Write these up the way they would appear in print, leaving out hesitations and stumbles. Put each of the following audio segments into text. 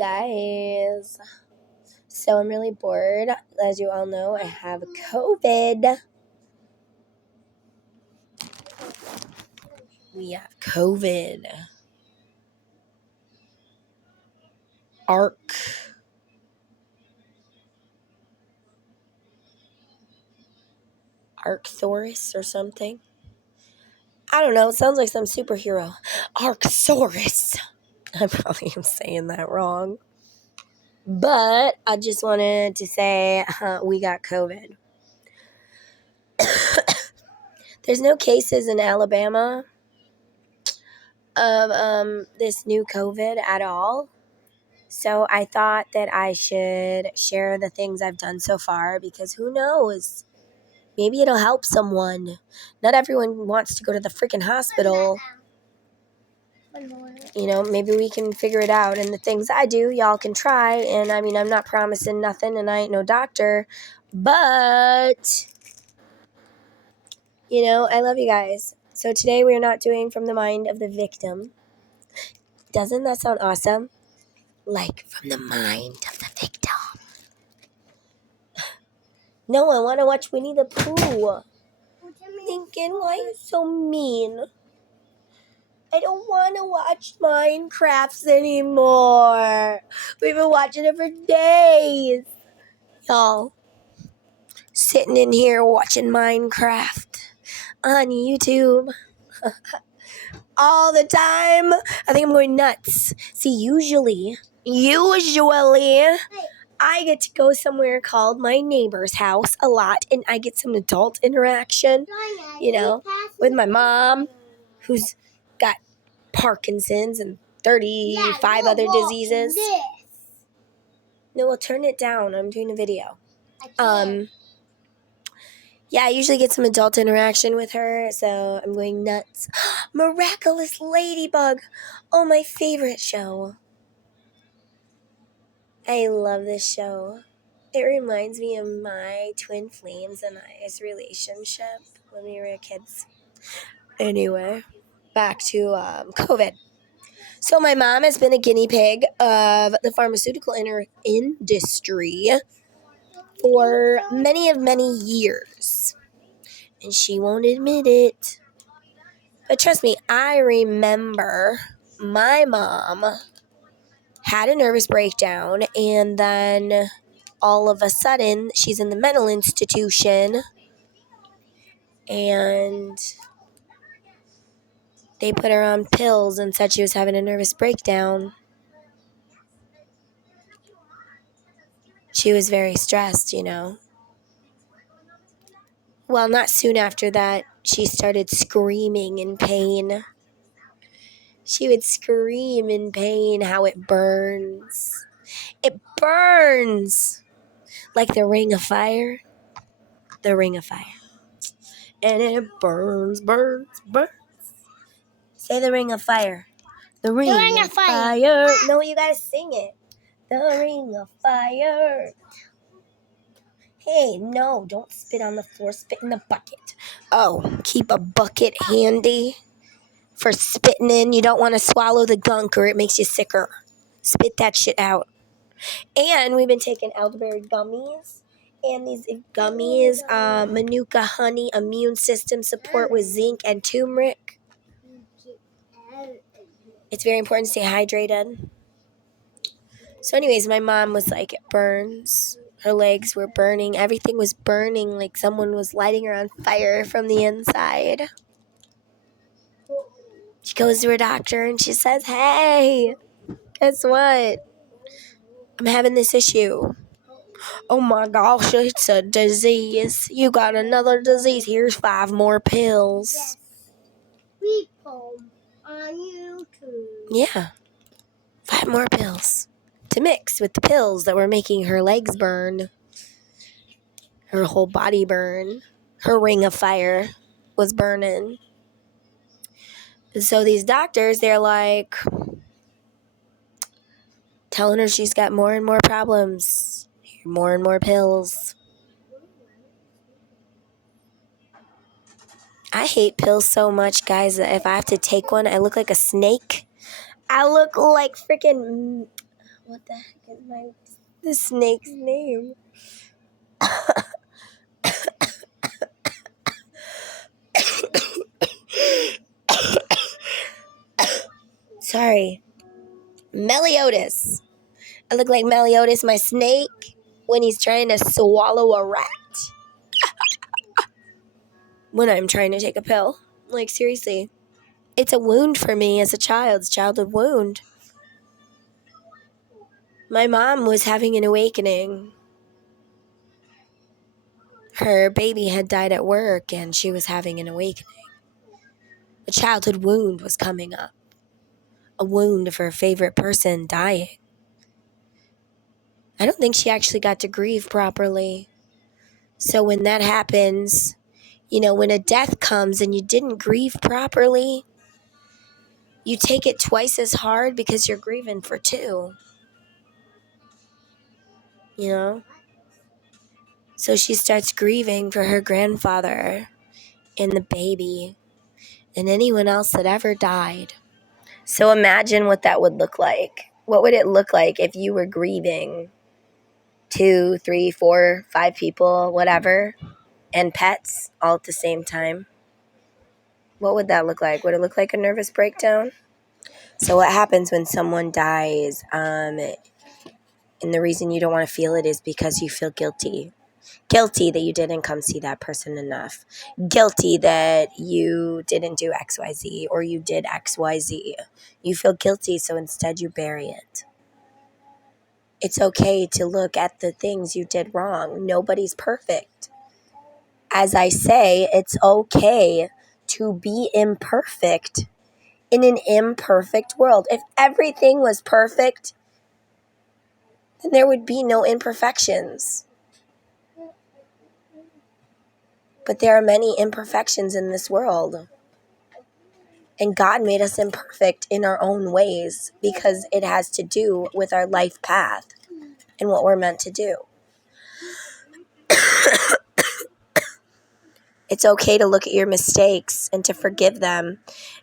guys. So I'm really bored. As you all know, I have COVID. We have COVID. Arcturus or something. I don't know. It sounds like some superhero. Arcturus. I probably am saying that wrong. But I just wanted to say we got COVID. There's no cases in Alabama of this new COVID at all. So I thought that I should share the things I've done so far because who knows? Maybe it'll help someone. Not everyone wants to go to the freaking hospital. You know, maybe we can figure it out. And the things I do, y'all can try. And I mean, I'm not promising nothing and I ain't no doctor. But, you know, I love you guys. So today we are not doing From the Mind of the Victim. Doesn't that sound awesome? Like from the mind of the victim. No, I want to watch Winnie the Pooh. Thinking, why are you so mean? I don't want to watch Minecrafts anymore. We've been watching it for days. Y'all, sitting in here watching Minecraft on YouTube all the time. I think I'm going nuts. See, usually, I get to go somewhere called my neighbor's house a lot, and I get some adult interaction, you know, with my mom, who's got Parkinson's and 35 other diseases. No, we'll turn it down. I'm doing a video. Yeah, I usually get some adult interaction with her, so I'm going nuts. Miraculous Ladybug. Oh, my favorite show. I love this show. It reminds me of my twin flames and I's relationship when we were kids. Anyway, back to COVID. So my mom has been a guinea pig of the pharmaceutical industry for many years. And she won't admit it. But trust me, I remember my mom had a nervous breakdown and then all of a sudden she's in the mental institution and they put her on pills and said she was having a nervous breakdown. She was very stressed, you know. Well, not soon after that, she started screaming in pain. She would scream in pain how it burns. It burns! Like the ring of fire. The ring of fire. And it burns. Say the ring of fire. The ring of fire. No, you gotta sing it. The ring of fire. Hey, no, don't spit on the floor. Spit in the bucket. Oh, keep a bucket handy for spitting in. You don't want to swallow the gunk or it makes you sicker. Spit that shit out. And we've been taking elderberry gummies. And these gummies, Manuka honey, immune system support with zinc and turmeric. It's very important to stay hydrated. So anyways, my mom was like, it burns. Her legs were burning. Everything was burning like someone was lighting her on fire from the inside. She goes to her doctor and she says, hey, guess what? I'm having this issue. Oh my gosh, it's a disease. You got another disease. Here's 5 more pills. Yes. People on YouTube. Yeah. 5 more pills to mix with the pills that were making her legs burn. Her whole body burn. Her ring of fire was burning. So these doctors, they're like telling her she's got more and more problems. More and more pills. I hate pills so much, guys, that if I have to take one, I look like a snake. I look like freaking, What the heck is the snake's name? Sorry. Meliodas. I look like Meliodas, my snake, when he's trying to swallow a rat. When I'm trying to take a pill. Like, seriously. It's a wound for me as a childhood wound. My mom was having an awakening. Her baby had died at work and she was having an awakening. A childhood wound was coming up. A wound of her favorite person dying. I don't think she actually got to grieve properly. So when that happens, when a death comes and you didn't grieve properly, you take it twice as hard because you're grieving for two. So she starts grieving for her grandfather and the baby and anyone else that ever died. So imagine what that would look like. What would it look like if you were grieving 2, 3, 4, 5 people, whatever, and pets all at the same time? What would that look like? Would it look like a nervous breakdown? So what happens when someone dies, and the reason you don't want to feel it is because you feel guilty. Guilty that you didn't come see that person enough. Guilty that you didn't do XYZ or you did XYZ. You feel guilty, so instead you bury it. It's okay to look at the things you did wrong. Nobody's perfect. As I say, it's okay to be imperfect in an imperfect world. If everything was perfect, then there would be no imperfections. But there are many imperfections in this world. And God made us imperfect in our own ways because it has to do with our life path and what we're meant to do. It's okay to look at your mistakes and to forgive them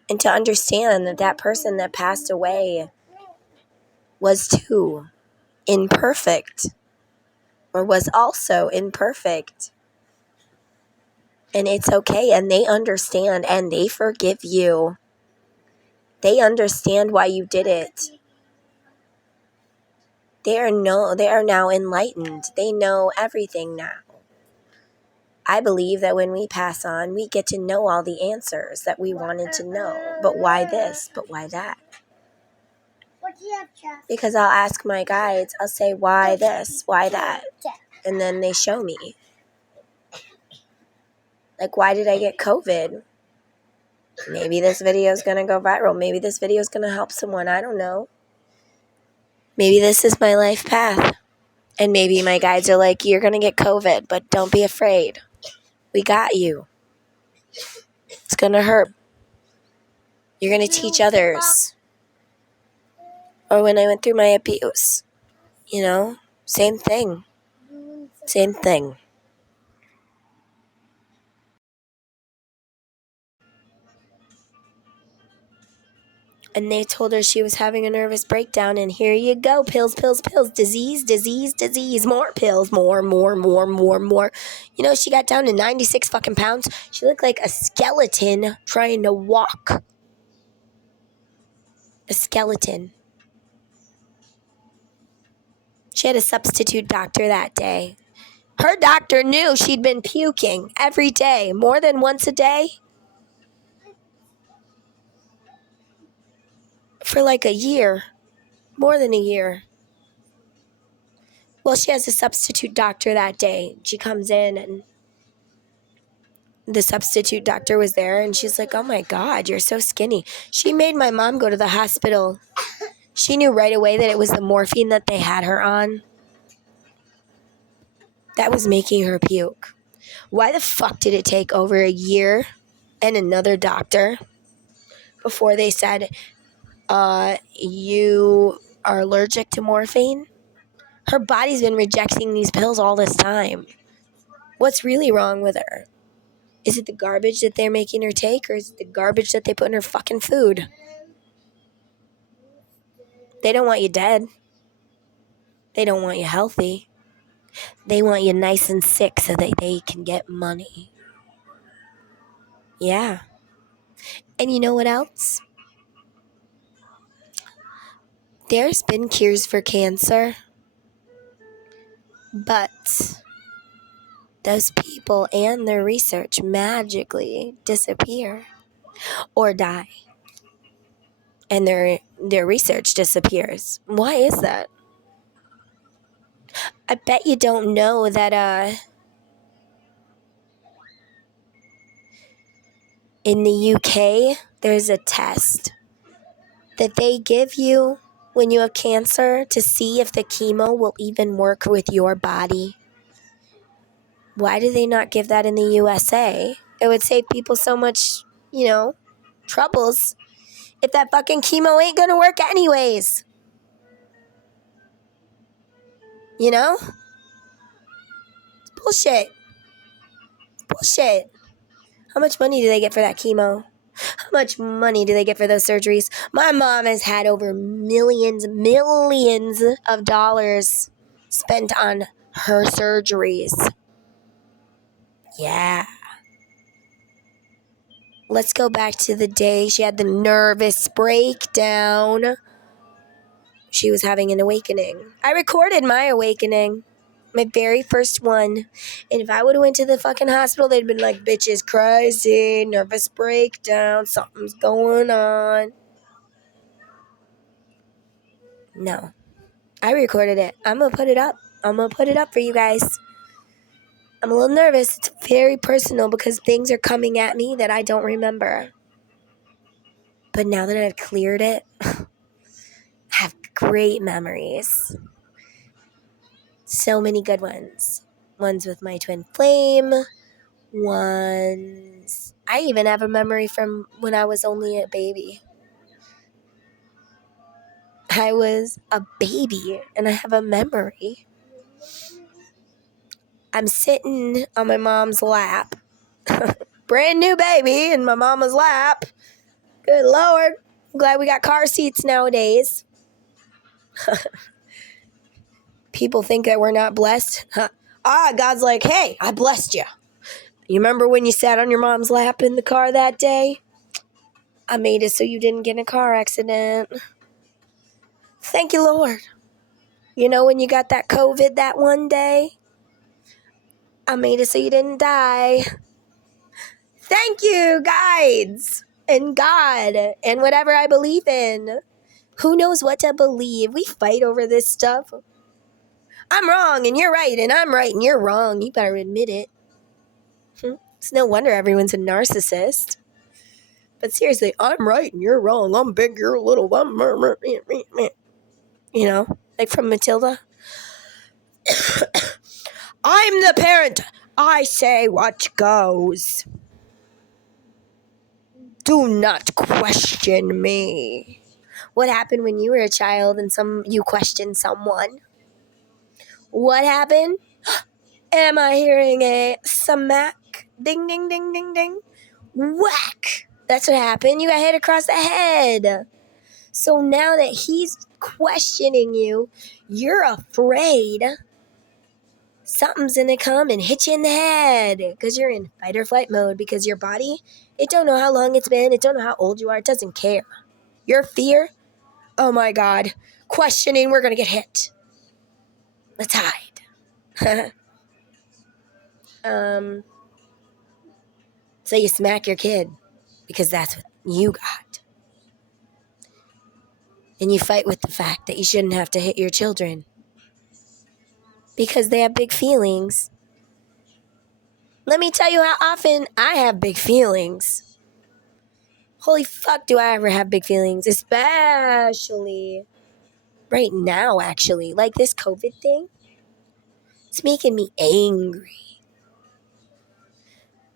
and to understand that that person that passed away was too imperfect or was also imperfect. And it's okay, and they understand and they forgive you. They understand why you did it. They are now enlightened. They know everything now. I believe that when we pass on, we get to know all the answers that we wanted to know. But why this? But why that? Because I'll ask my guides, I'll say, why this? Why that? And then they show me. Like, why did I get COVID? Maybe this video is going to go viral. Maybe this video is going to help someone. I don't know. Maybe this is my life path. And maybe my guides are like, you're going to get COVID, but don't be afraid. We got you. It's going to hurt. You're going to teach others. Or when I went through my abuse, same thing. Same thing. And they told her she was having a nervous breakdown, and here you go, pills, pills, pills, disease, disease, disease, more pills, more. She got down to 96 fucking pounds. She looked like a skeleton trying to walk. A skeleton. She had a substitute doctor that day. Her doctor knew she'd been puking every day, more than once a day, for like a year. More than a year. Well, she has a substitute doctor that day. She comes in and the substitute doctor was there and she's like, oh my God, you're so skinny. She made my mom go to the hospital. She knew right away that it was the morphine that they had her on that was making her puke. Why the fuck did it take over a year and another doctor before they said, you are allergic to morphine? Her body's been rejecting these pills all this time. What's really wrong with her? Is it the garbage that they're making her take, or is it the garbage that they put in her fucking food? They don't want you dead. They don't want you healthy. They want you nice and sick so that they can get money. Yeah. And you know what else? There's been cures for cancer, but those people and their research magically disappear or die. And their research disappears. Why is that? I bet you don't know that in the UK there's a test that they give you when you have cancer to see if the chemo will even work with your body. Why do they not give that in the USA? It would save people so much, troubles if that fucking chemo ain't gonna work anyways. You know? It's bullshit. Bullshit. How much money do they get for that chemo? How much money do they get for those surgeries? My mom has had over millions of dollars spent on her surgeries. Yeah. Let's go back to the day she had the nervous breakdown. She was having an awakening. I recorded my awakening. My very first one. And if I would have went to the fucking hospital, they'd been like, bitch is crazy, nervous breakdown, something's going on. No. I recorded it. I'm going to put it up. I'm going to put it up for you guys. I'm a little nervous. It's very personal because things are coming at me that I don't remember. But now that I've cleared it, I have great memories. So many good ones. Ones with my twin flame. Ones... I even have a memory from when I was only a baby. I was a baby and I have a memory. I'm sitting on my mom's lap. Brand new baby in my mama's lap. Good Lord. I'm glad we got car seats nowadays. People think that we're not blessed. God's like, hey, I blessed you. You remember when you sat on your mom's lap in the car that day? I made it so you didn't get in a car accident. Thank you, Lord. You know when you got that COVID that one day? I made it so you didn't die. Thank you, guides, and God, and whatever I believe in. Who knows what to believe? We fight over this stuff. I'm wrong, and you're right, and I'm right, and you're wrong. You better admit it. It's no wonder everyone's a narcissist. But seriously, I'm right, and you're wrong. I'm big, you're little. Like from Matilda. I'm the parent. I say what goes. Do not question me. What happened when you were a child and you questioned someone? What happened? Am I hearing a smack? Ding, ding, ding, ding, ding. Whack! That's what happened. You got hit across the head. So now that he's questioning you, you're afraid something's going to come and hit you in the head because you're in fight or flight mode because your body, it don't know how long it's been. It don't know how old you are. It doesn't care. Your fear, oh my God, questioning, we're going to get hit. Let's hide. So you smack your kid because that's what you got. And you fight with the fact that you shouldn't have to hit your children because they have big feelings. Let me tell you how often I have big feelings. Holy fuck, do I ever have big feelings, especially right now, actually. Like this COVID thing, it's making me angry.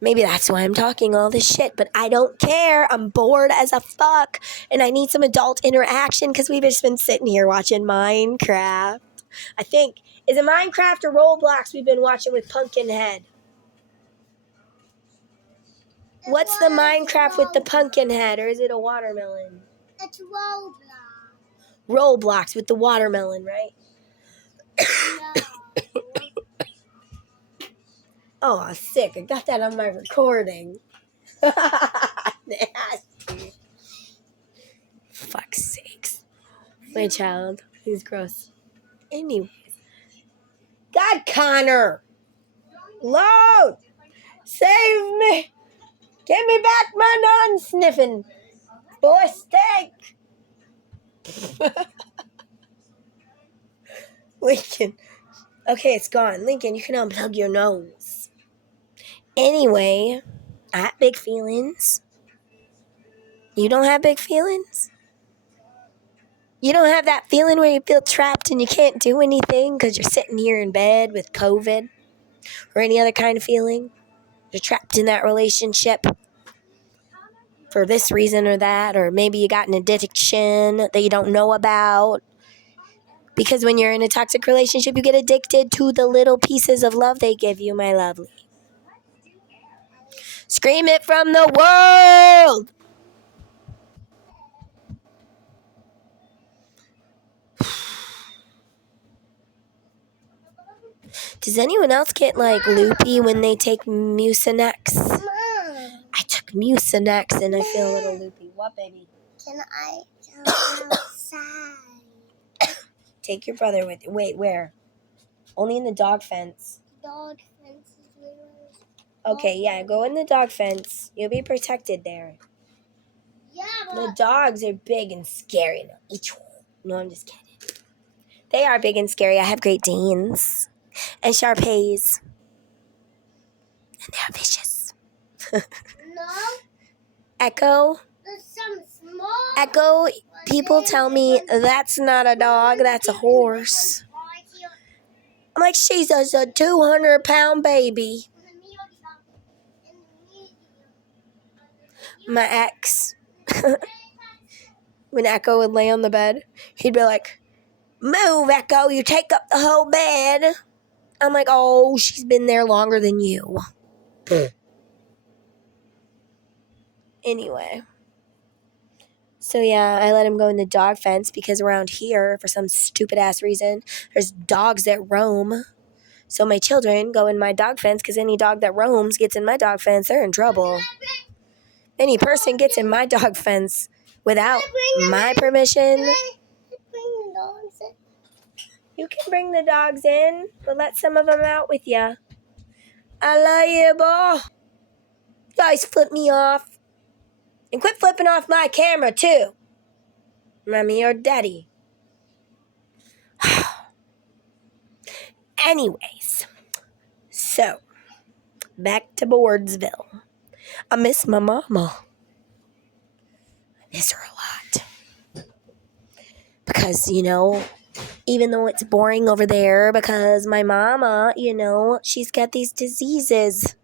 Maybe that's why I'm talking all this shit, but I don't care. I'm bored as a fuck, and I need some adult interaction because we've just been sitting here watching Minecraft. I think, is it Minecraft or Roblox we've been watching with Pumpkinhead? What's the Minecraft with the Pumpkinhead, or is it a watermelon? It's Roblox. Roblox with the watermelon, right? Oh, sick. I got that on my recording. Nasty. Fuck's sakes. My child. He's gross. Anyways. God, Connor! Load! Save me! Give me back my non-sniffing boy steak! Lincoln. Okay, it's gone. Lincoln, you can unplug your nose. Anyway, I have big feelings. You don't have big feelings? You don't have that feeling where you feel trapped and you can't do anything because you're sitting here in bed with COVID or any other kind of feeling? You're trapped in that relationship for this reason or that, or maybe you got an addiction that you don't know about. Because when you're in a toxic relationship, you get addicted to the little pieces of love they give you, my lovely. Scream it from the world! Does anyone else get like loopy when they take Mucinex? I took Mucinex and I feel a little loopy. What, baby? Can I go outside? Take your brother with you. Wait, where? Only in the dog fence. Dog fence is yours. Okay, yeah, go in the dog fence. You'll be protected there. Yeah, The dogs are big and scary. No, I'm just kidding. They are big and scary. I have Great Danes and Shar-Peis. And they're vicious. no, Echo. there's some small. Echo, people tell me that's not a dog, that's a horse. I'm like, she's just a 200-pound baby. My ex, when Echo would lay on the bed, he'd be like, move, Echo, you take up the whole bed. I'm like, oh, she's been there longer than you. Anyway. So yeah, I let him go in the dog fence because around here, for some stupid ass reason, there's dogs that roam. So my children go in my dog fence because any dog that roams gets in my dog fence, they're in trouble. Any person gets in my dog fence without my permission. You can bring the dogs in, but let some of them out with you. I love you, boy. You guys flip me off. And quit flipping off my camera, too. Mommy or daddy. Anyways. So, back to Boardsville. I miss my mama. I miss her a lot. Because, even though it's boring over there, because my mama, she's got these diseases.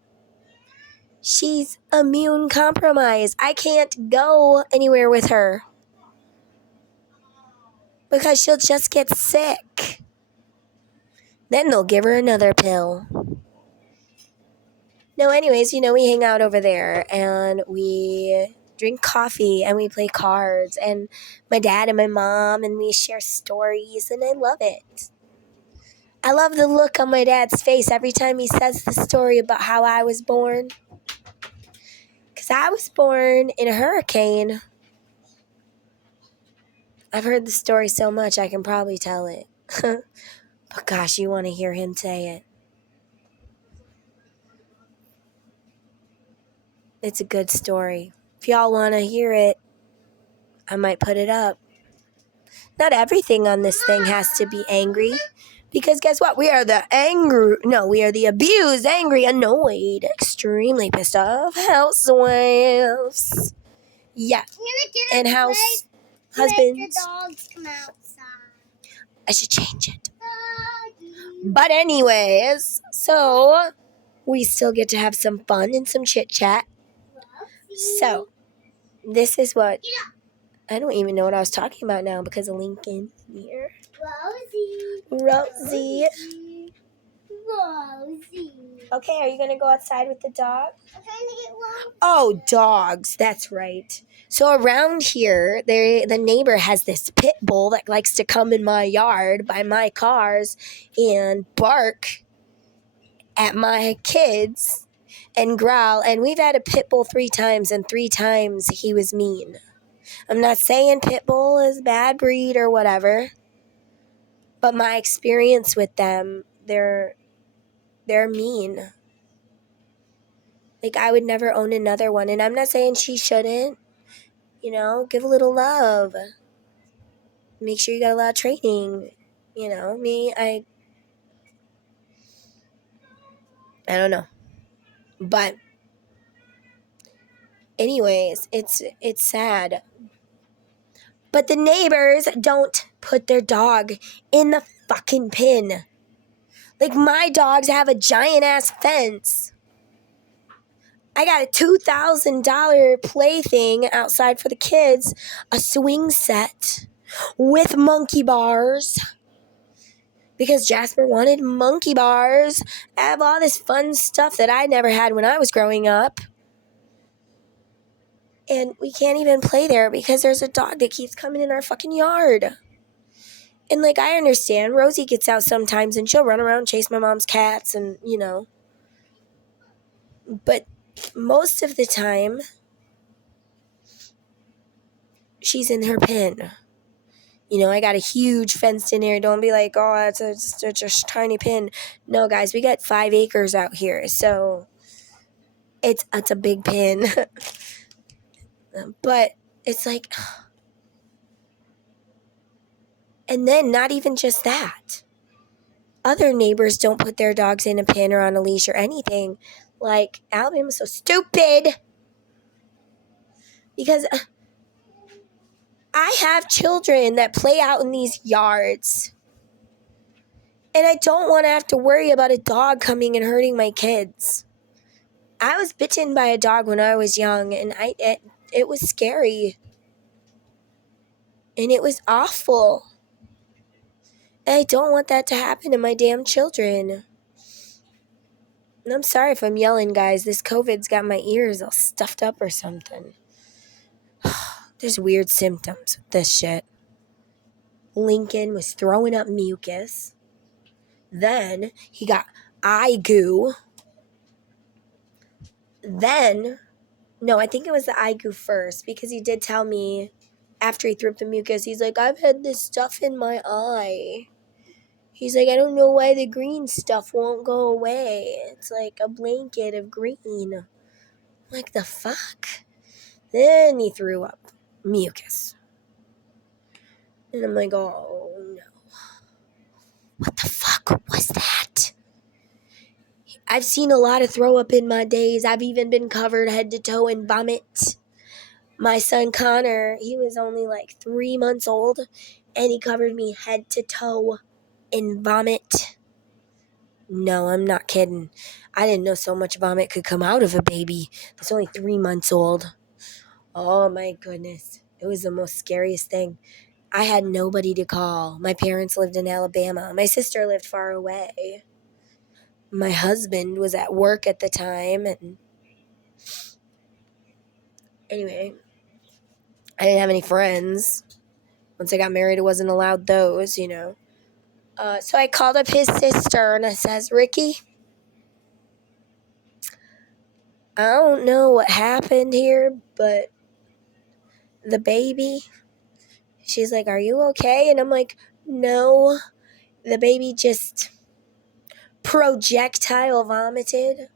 She's immune compromised. I can't go anywhere with her. Because she'll just get sick. Then they'll give her another pill. No, anyways, we hang out over there and we drink coffee and we play cards and my dad and my mom and we share stories and I love it. I love the look on my dad's face every time he says the story about how I was born. Because I was born in a hurricane. I've heard the story so much I can probably tell it. But gosh, you want to hear him say it. It's a good story. If y'all want to hear it, I might put it up. Not everything on this thing has to be angry. Because guess what? We are the abused, angry, annoyed, extremely pissed off housewives. Yeah. And house husbands. The dogs come outside. I should change it. But anyways, so we still get to have some fun and some chit chat. So this is what I don't even know what I was talking about now because of Lincoln here. Rosie. Okay, are you gonna go outside with the dog? I'm trying to get one. Oh, dogs. That's right. So around here, the neighbor has this pit bull that likes to come in my yard by my cars and bark at my kids and growl. And we've had a pit bull 3 times, and 3 times he was mean. I'm not saying pit bull is a bad breed or whatever, but my experience with them, they're mean. Like, I would never own another one, and I'm not saying she shouldn't. Give a little love. Make sure you got a lot of training. Me, I don't know. But anyways, it's sad. But the neighbors don't put their dog in the fucking pen. Like, my dogs have a giant ass fence. I got a $2,000 plaything outside for the kids, a swing set with monkey bars. Because Jasper wanted monkey bars. I have all this fun stuff that I never had when I was growing up. And we can't even play there because there's a dog that keeps coming in our fucking yard. And, like, I understand. Rosie gets out sometimes and she'll run around, chase my mom's cats and, But most of the time, she's in her pen. I got a huge fenced in area. Don't be like, oh, it's just a tiny pen. No, guys, we got 5 acres out here. So it's a big pen. But it's like, and then not even just that. Other neighbors don't put their dogs in a pen or on a leash or anything. Like, Alabama's so stupid. Because I have children that play out in these yards. And I don't want to have to worry about a dog coming and hurting my kids. I was bitten by a dog when I was young, and it was scary. And it was awful. And I don't want that to happen to my damn children. And I'm sorry if I'm yelling, guys. This COVID's got my ears all stuffed up or something. There's weird symptoms with this shit. Lincoln was throwing up mucus. Then he got eye goo. Then, no, I think it was the eye goo first, because he did tell me after he threw up the mucus, he's like, I've had this stuff in my eye. He's like, I don't know why the green stuff won't go away. It's like a blanket of green. Like, the fuck? Then he threw up mucus. And I'm like, oh no. What the fuck was that? I've seen a lot of throw up in my days. I've even been covered head to toe in vomit. My son Connor, he was only like 3 months old, and he covered me head to toe in vomit. No, I'm not kidding. I didn't know so much vomit could come out of a baby that's only 3 months old. Oh my goodness. It was the most scariest thing. I had nobody to call. My parents lived in Alabama. My sister lived far away. My husband was at work at the time, and anyway, I didn't have any friends. Once I got married, I wasn't allowed those, So I called up his sister, and I says, Ricky, I don't know what happened here, but the baby, she's like, are you okay? And I'm like, no, the baby just projectile vomited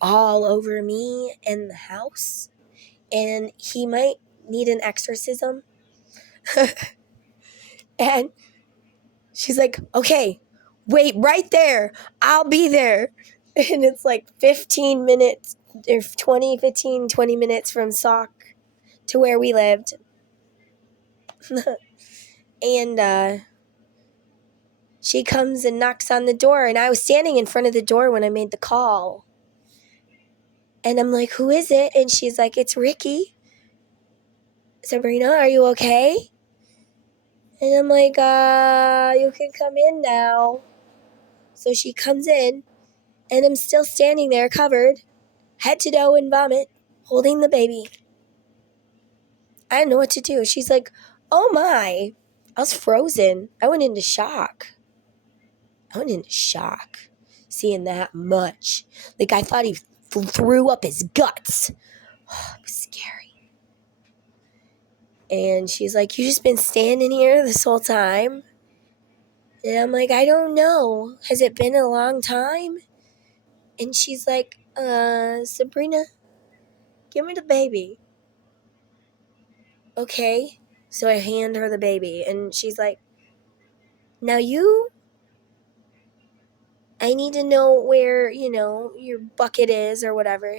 all over me in the house, and he might need an exorcism. And she's like, okay, wait right there. I'll be there. And it's like 15 minutes or 20 minutes from Sauk to where we lived. And she comes and knocks on the door, and I was standing in front of the door when I made the call. And I'm like, who is it? And she's like, it's Ricky. Sabrina, are you okay? And I'm like, you can come in now. So she comes in, and I'm still standing there covered, head to toe in vomit, holding the baby. I didn't know what to do. She's like, oh my. I was frozen. I went into shock. Seeing that much. Like, I thought he threw up his guts. Oh, it was scary. And she's like, you just been standing here this whole time? And I'm like, I don't know. Has it been a long time? And she's like, Sabrina, give me the baby. Okay. So I hand her the baby, and she's like, now I need to know where, your bucket is or whatever.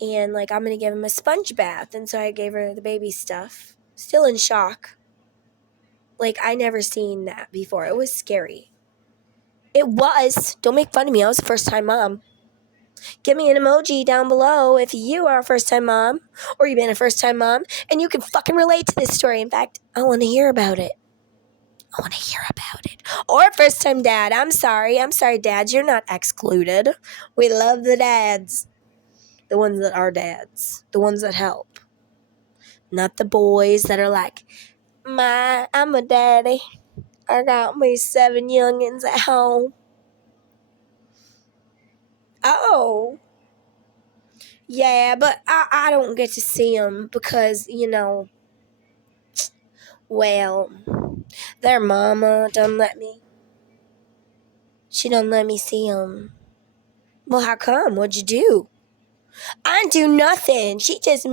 And, like, I'm going to give him a sponge bath. And so I gave her the baby stuff. Still in shock. Like, I never seen that before. It was scary. It was. Don't make fun of me. I was a first-time mom. Give me an emoji down below if you are a first-time mom or you've been a first-time mom and you can fucking relate to this story. In fact, I want to hear about it. Or a first-time dad. I'm sorry, dads. You're not excluded. We love the dads. The ones that are dads. The ones that help. Not the boys that are like, I'm a daddy. I got me 7 youngins at home. Oh. Yeah, but I don't get to see them because, well, their mama done let me. She done let me see them. Well, how come? What'd you do? I didn't do nothing. She just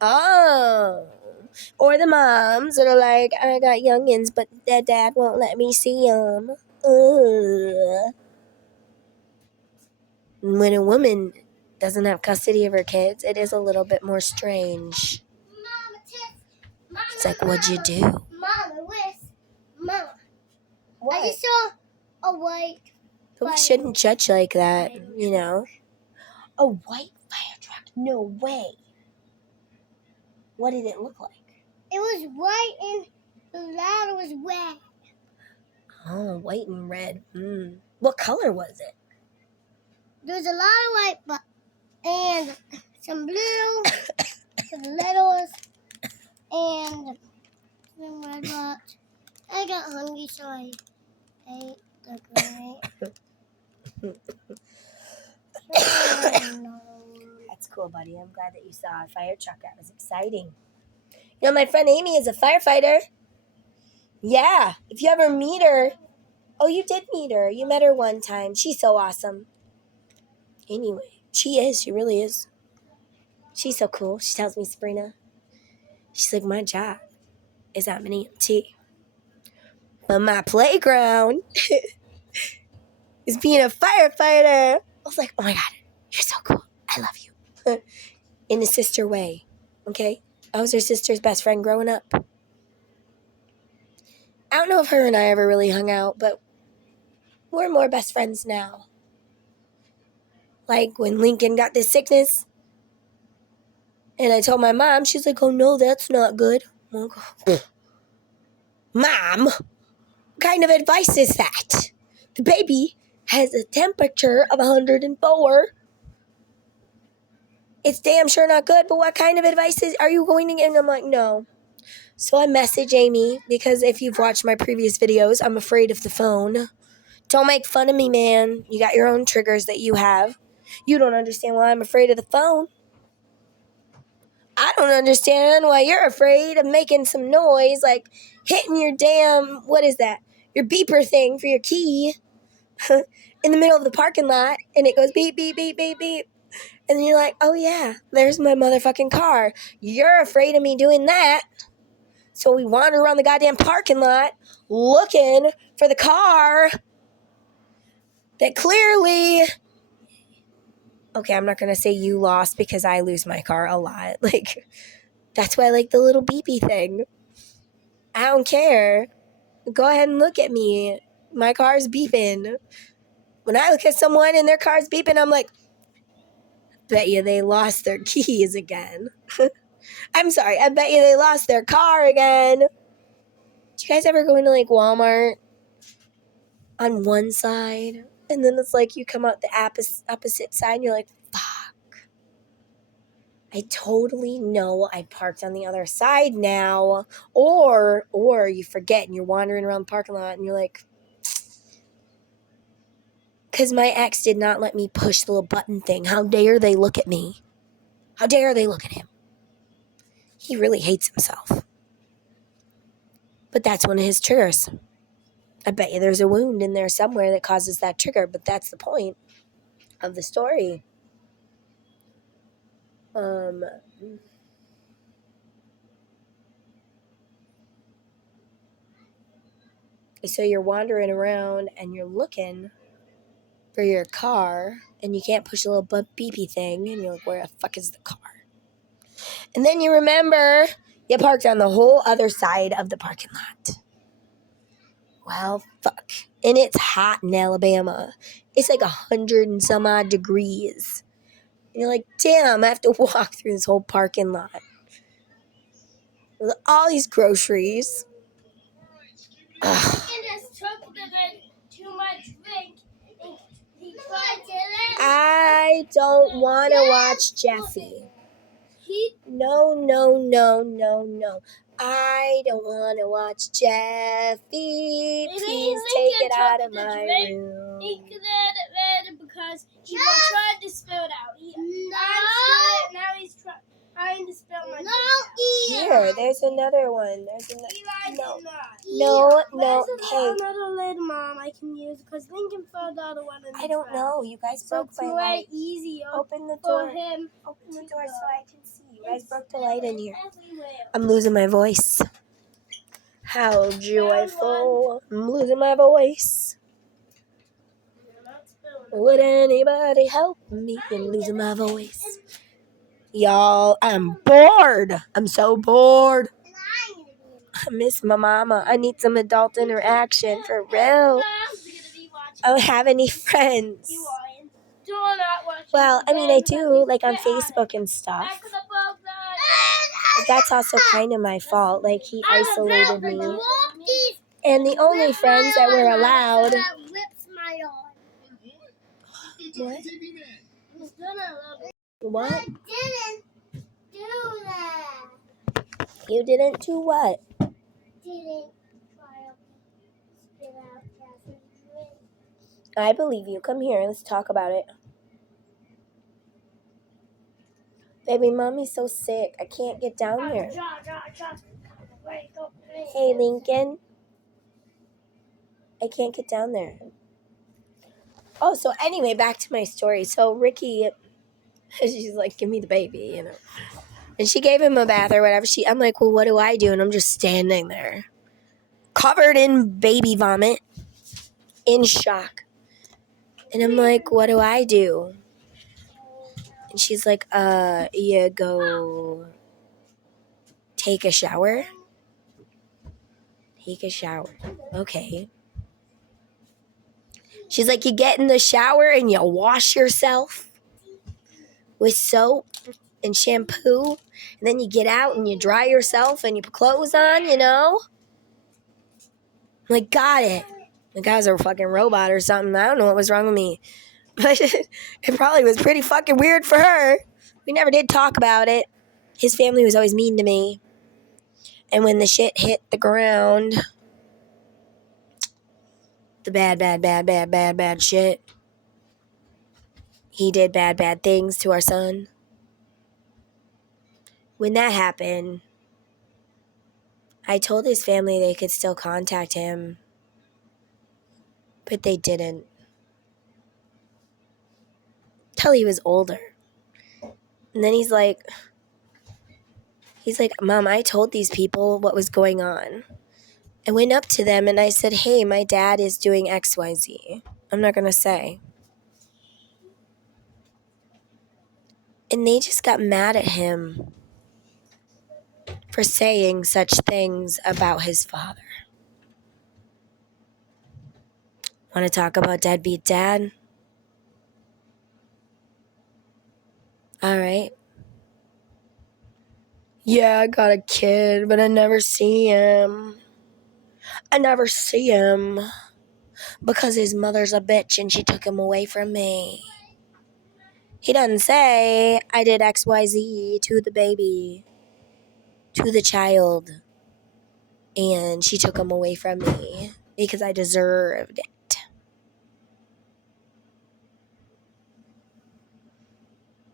Oh. Or the moms that are like, I got youngins, but their dad won't let me see them. When a woman doesn't have custody of her kids, it is a little bit more strange. It's like, what'd you do? Mama. What? I just saw a white. But we shouldn't judge like that, A white fire truck? No way. What did it look like? It was white and the ladder was red. Oh, white and red. What color was it? There was a lot of white, and some blue, some letters, and some red dots. I got hungry, so I ate the grenade. That's cool, buddy. I'm glad that you saw a fire truck. That was exciting. My friend Amy is a firefighter. Yeah, if you ever meet her. Oh, you did meet her. You met her one time. She's so awesome. Anyway, she is. She really is. She's so cool. She tells me, Sabrina, she's like, my job is at an EMT. But my playground is being a firefighter. I was like, oh my God, you're so cool. I love you. In a sister way. Okay? I was her sister's best friend growing up. I don't know if her and I ever really hung out, but we're more best friends now. Like when Lincoln got this sickness, and I told my mom, she's like, oh no, that's not good. I'm like, Mom, what kind of advice is that? The baby has a temperature of 104. It's damn sure not good, but what kind of advice are you going to give? And I'm like, no. So I message Amy, because if you've watched my previous videos, I'm afraid of the phone. Don't make fun of me, man. You got your own triggers that you have. You don't understand why I'm afraid of the phone. I don't understand why you're afraid of making some noise, like hitting your damn, what is that? Your beeper thing for your key in the middle of the parking lot, and it goes beep, beep, beep, beep, beep. And then you're like, oh yeah, there's my motherfucking car. You're afraid of me doing that. So we wander around the goddamn parking lot looking for the car that clearly... Okay, I'm not going to say you lost because I lose my car a lot. Like, that's why I like the little beepy thing. I don't care. Go ahead and look at me. My car's beeping. When I look at someone and their car's beeping, I'm like, bet you they lost their keys again. I'm sorry, I bet you they lost their car again. Do you guys ever go into like Walmart on one side and then it's like you come out the opposite side and you're like, fuck. I totally know I parked on the other side now. Or you forget and you're wandering around the parking lot and you're like, because my ex did not let me push the little button thing. How dare they look at me? How dare they look at him? He really hates himself. But that's one of his triggers. I bet you there's a wound in there somewhere that causes that trigger, but that's the point of the story. So you're wandering around and you're looking for your car and you can't push a little beepy thing and you're like, where the fuck is the car? And then you remember you parked on the whole other side of the parking lot. Well, fuck. And it's hot in Alabama. It's like 100 and some odd degrees. And you're like, damn, I have to walk through this whole parking lot with all these groceries. Ugh. I don't want to watch Jesse. No. I don't want to watch Jeffy. Please take it out of my room. He could read it because he tried to spell it out. Now he's trying to spell my name out. Here, there's another one. No. Hey. Another lid, Mom, I can use because Lincoln fell the other one. I don't know. You guys broke my light. Easy. Open the door. For him. Open the door so I can see. You guys broke the light in here. I'm losing my voice. How joyful. I'm losing my voice. Would anybody help me? I'm losing my voice. Y'all, I'm bored. I'm so bored. I miss my mama. I need some adult interaction for real. I don't have any friends. Well, I mean, I do, like on Facebook and stuff. But that's also kind of my fault. Like, he isolated me. And the only friends that were allowed... What? I didn't do that. You didn't do what? Didn't try to spit out Catherine's drink. I believe you. Come here. Let's talk about it. Baby, mommy's so sick. I can't get down here. Hey, Lincoln. I can't get down there. Oh, so anyway, back to my story. So Ricky, she's like, give me the baby, you know. And she gave him a bath or whatever. I'm like, well, what do I do? And I'm just standing there, covered in baby vomit, in shock. And I'm like, what do I do? And she's like, you go take a shower. Take a shower. Okay. She's like, you get in the shower and you wash yourself with soap and shampoo. And then you get out and you dry yourself and you put clothes on, you know? I'm like, got it. The guy's a fucking robot or something. I don't know what was wrong with me. But it probably was pretty fucking weird for her. We never did talk about it. His family was always mean to me. And when the shit hit the ground, the bad shit, he did bad things to our son. When that happened, I told his family they could still contact him, but they didn't. Till he was older. And then he's like, Mom, I told these people what was going on. I went up to them and I said, hey, my dad is doing XYZ. I'm not going to say. And they just got mad at him for saying such things about his father. Want to talk about deadbeat dad? All right. Yeah, I got a kid, but I never see him. Because his mother's a bitch and she took him away from me. He doesn't say, I did XYZ to the baby, to the child, and she took him away from me because I deserved it.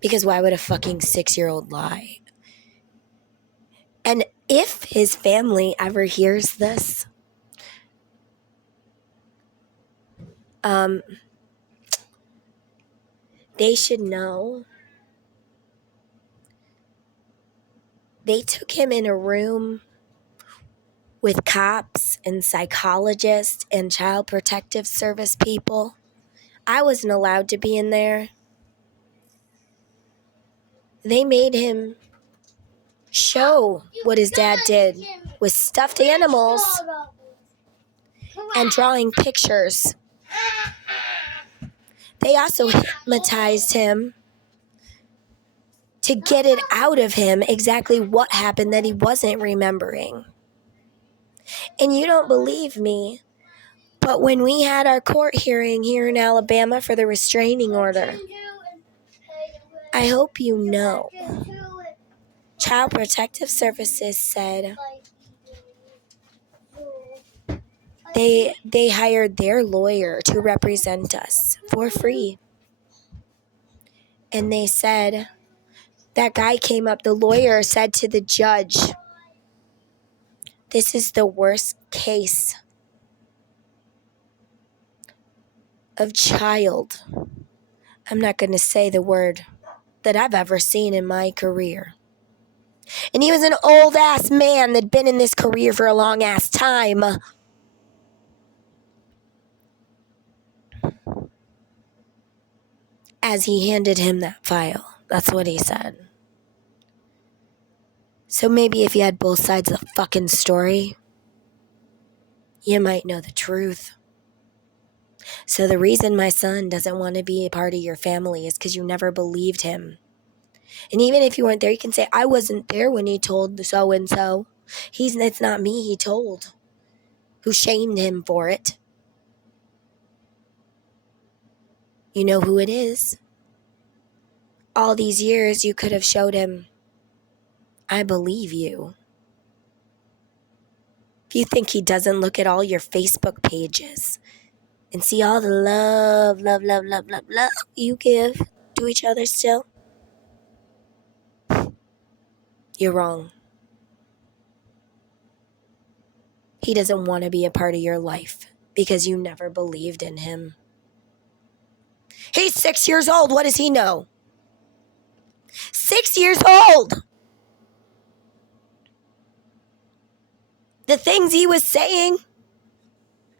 Because why would a fucking 6-year-old lie? And if his family ever hears this, they should know they took him in a room with cops and psychologists and child protective service people. I wasn't allowed to be in there. They made him show what his dad did with stuffed animals and drawing pictures. They also hypnotized him to get it out of him exactly what happened that he wasn't remembering. And you don't believe me, but when we had our court hearing here in Alabama for the restraining order, I hope you know, Child Protective Services said they hired their lawyer to represent us for free. And they said, that guy came up, the lawyer said to the judge, this is the worst case of child, I'm not going to say the word, that I've ever seen in my career. And he was an old ass man that'd been in this career for a long ass time. As he handed him that file. That's what he said. So maybe if you had both sides of the fucking story, you might know the truth. So the reason my son doesn't want to be a part of your family is because you never believed him. And even if you weren't there, you can say, I wasn't there when he told the so-and-so. It's not me he told. Who shamed him for it. You know who it is. All these years you could have showed him, I believe you. If you think he doesn't look at all your Facebook pages and see all the love you give to each other still, you're wrong. He doesn't want to be a part of your life because you never believed in him. He's 6 years old. What does he know? 6 years old. The things he was saying,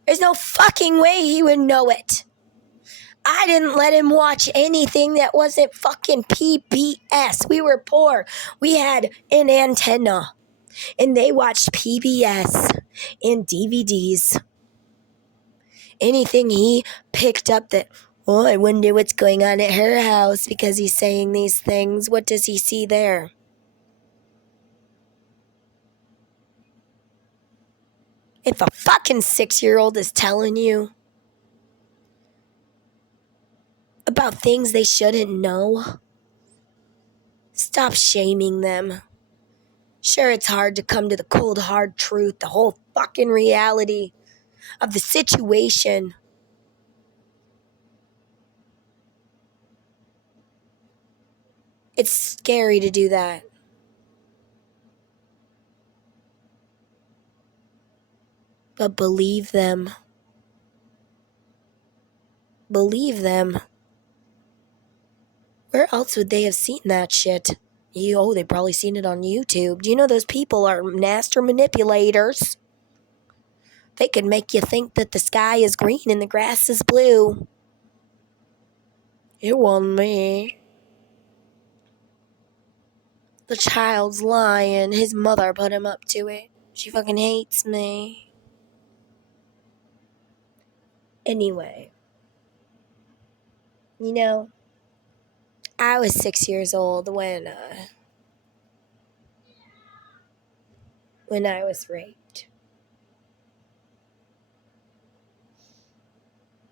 there's no fucking way he would know it. I didn't let him watch anything that wasn't fucking PBS. We were poor. We had an antenna. And they watched PBS and DVDs. Anything he picked up that, oh, I wonder what's going on at her house because he's saying these things. What does he see there? If a fucking 6-year-old is telling you about things they shouldn't know, stop shaming them. Sure, it's hard to come to the cold, hard truth, the whole fucking reality of the situation. It's scary to do that. But believe them. Believe them. Where else would they have seen that shit? They've probably seen it on YouTube. Do you know those people are master manipulators? They can make you think that the sky is green and the grass is blue. It wasn't me. The child's lying. His mother put him up to it. She fucking hates me. Anyway. You know, I was 6 years old when I was raped.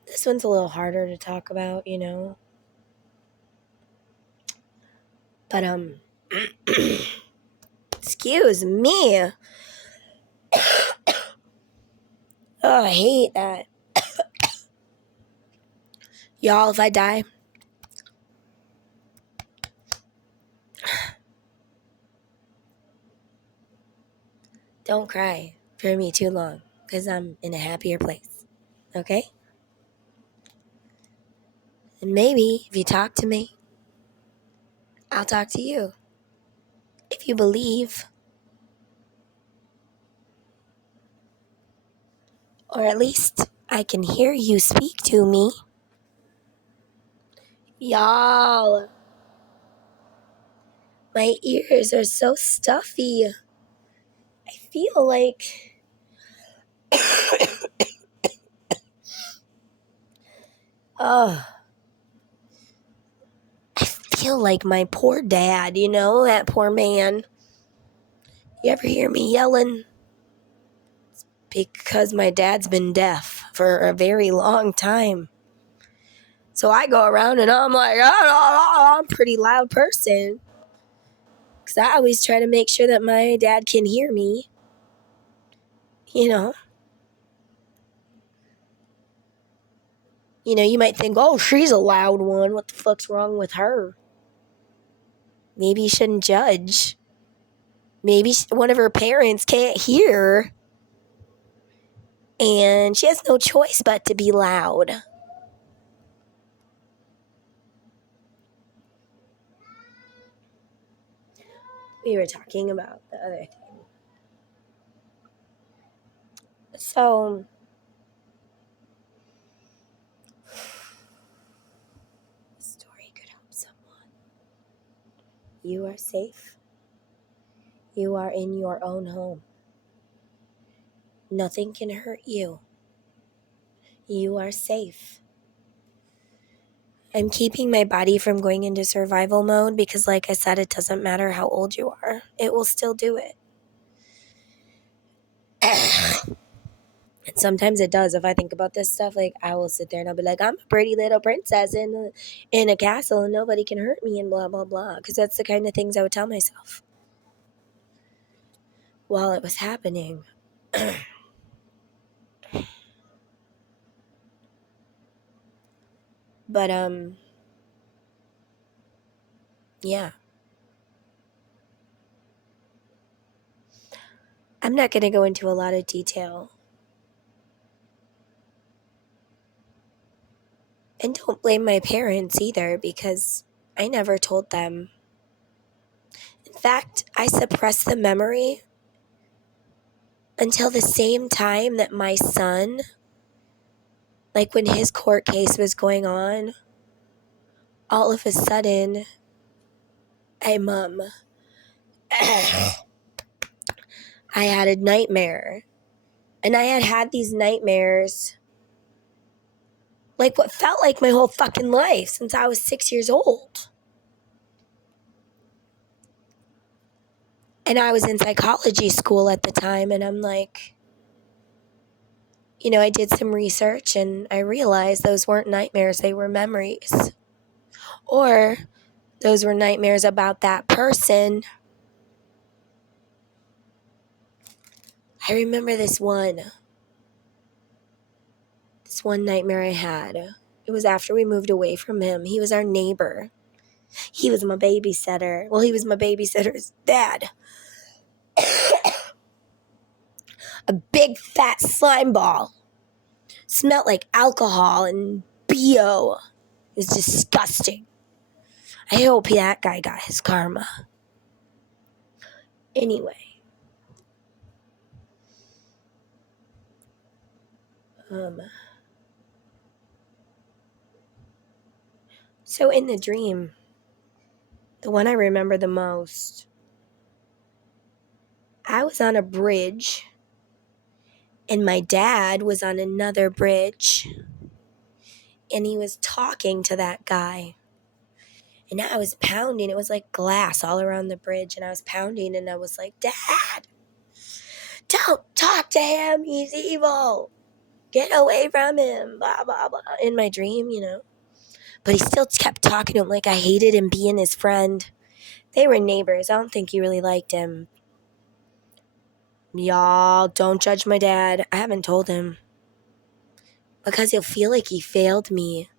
This one's a little harder to talk about, you know. But, excuse me. Oh, I hate that. Y'all, if I die, don't cry for me too long, because I'm in a happier place. Okay? And maybe if you talk to me, I'll talk to you. If you believe, or at least I can hear you speak to me. Y'all, my ears are so stuffy. I feel like oh, I feel like my poor dad, that poor man. You ever hear me yelling? Because my dad's been deaf for a very long time. So I go around and I'm like, I'm a pretty loud person. Because I always try to make sure that my dad can hear me. You you might think, oh, she's a loud one. What the fuck's wrong with her? Maybe you shouldn't judge. Maybe one of her parents can't hear. And she has no choice but to be loud. We were talking about the other thing. So, the story could help someone. You are safe. You are in your own home. Nothing can hurt you. You are safe. I'm keeping my body from going into survival mode because, like I said, it doesn't matter how old you are. It will still do it. And sometimes it does. If I think about this stuff, like, I will sit there and I'll be like, I'm a pretty little princess in a castle and nobody can hurt me and blah, blah, blah. Because that's the kind of things I would tell myself while it was happening. But, yeah. I'm not going to go into a lot of detail. And don't blame my parents either, because I never told them. In fact, I suppressed the memory until the same time that my son, like when his court case was going on, all of a sudden, I had a nightmare. And I had these nightmares like what felt like my whole fucking life since I was 6 years old. And I was in psychology school at the time, and I'm like, I did some research and I realized those weren't nightmares, they were memories. Or those were nightmares about that person. I remember this one nightmare I had. It was after we moved away from him. He was our neighbor. He was my babysitter. Well, he was my babysitter's dad. A big fat slime ball. Smelled like alcohol and BO. It was disgusting. I hope that guy got his karma. Anyway. So in the dream, the one I remember the most, I was on a bridge and my dad was on another bridge and he was talking to that guy. And I was pounding. It was like glass all around the bridge. And I was pounding and I was like, Dad, don't talk to him. He's evil. Get away from him. Blah, blah, blah. In my dream, But he still kept talking to him like I hated him being his friend. They were neighbors. I don't think he really liked him. Y'all, don't judge my dad. I haven't told him. Because he'll feel like he failed me.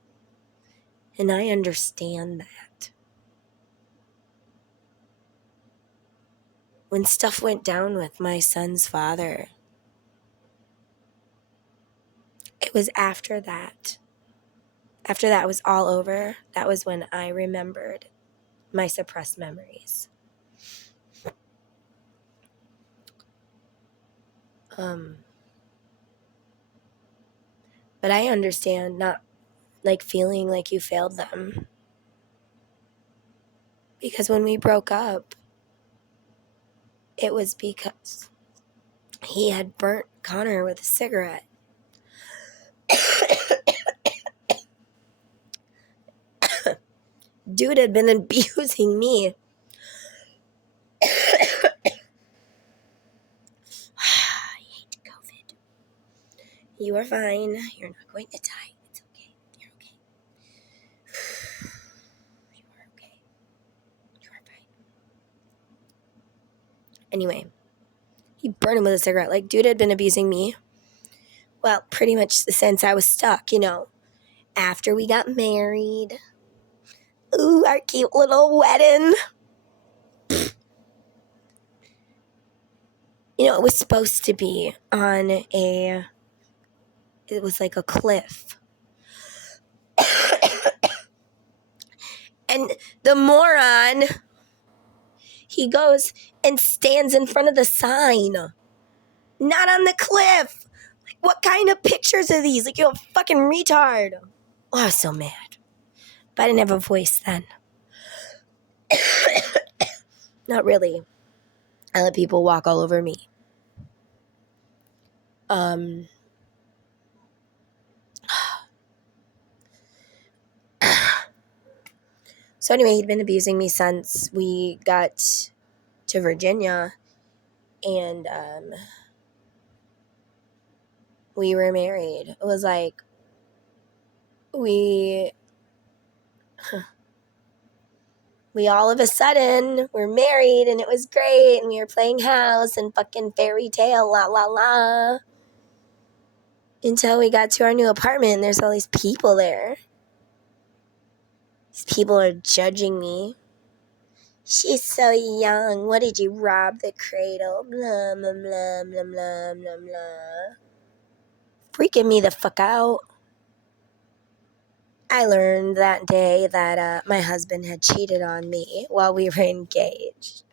And I understand that. When stuff went down with my son's father, it was after that. After that was all over, that was when I remembered my suppressed memories. But I understand not like feeling like you failed them. Because when we broke up, it was because he had burnt Connor with a cigarette. Dude had been abusing me. I hate COVID. You are fine. You're not going to die. It's okay. You're okay. You are okay. You are fine. Anyway, he burned him with a cigarette. Like, dude had been abusing me. Well, pretty much since I was stuck, after we got married. Ooh, our cute little wedding. It was supposed to be on it was like a cliff. And the moron, he goes and stands in front of the sign. Not on the cliff. Like, what kind of pictures are these? Like, you're a fucking retard. Oh, I was so mad. But I didn't have a voice then. Not really. I let people walk all over me. So anyway, he'd been abusing me since we got to Virginia, and we were married. It was like we all of a sudden were married, and it was great, and we were playing house and fucking fairy tale, la la la, until we got to our new apartment, and there's all these people there. These people are judging me. She's so young. What did you rob the cradle? Blah, blah, blah, blah, blah, blah, blah. Freaking me the fuck out. I learned that day that my husband had cheated on me while we were engaged.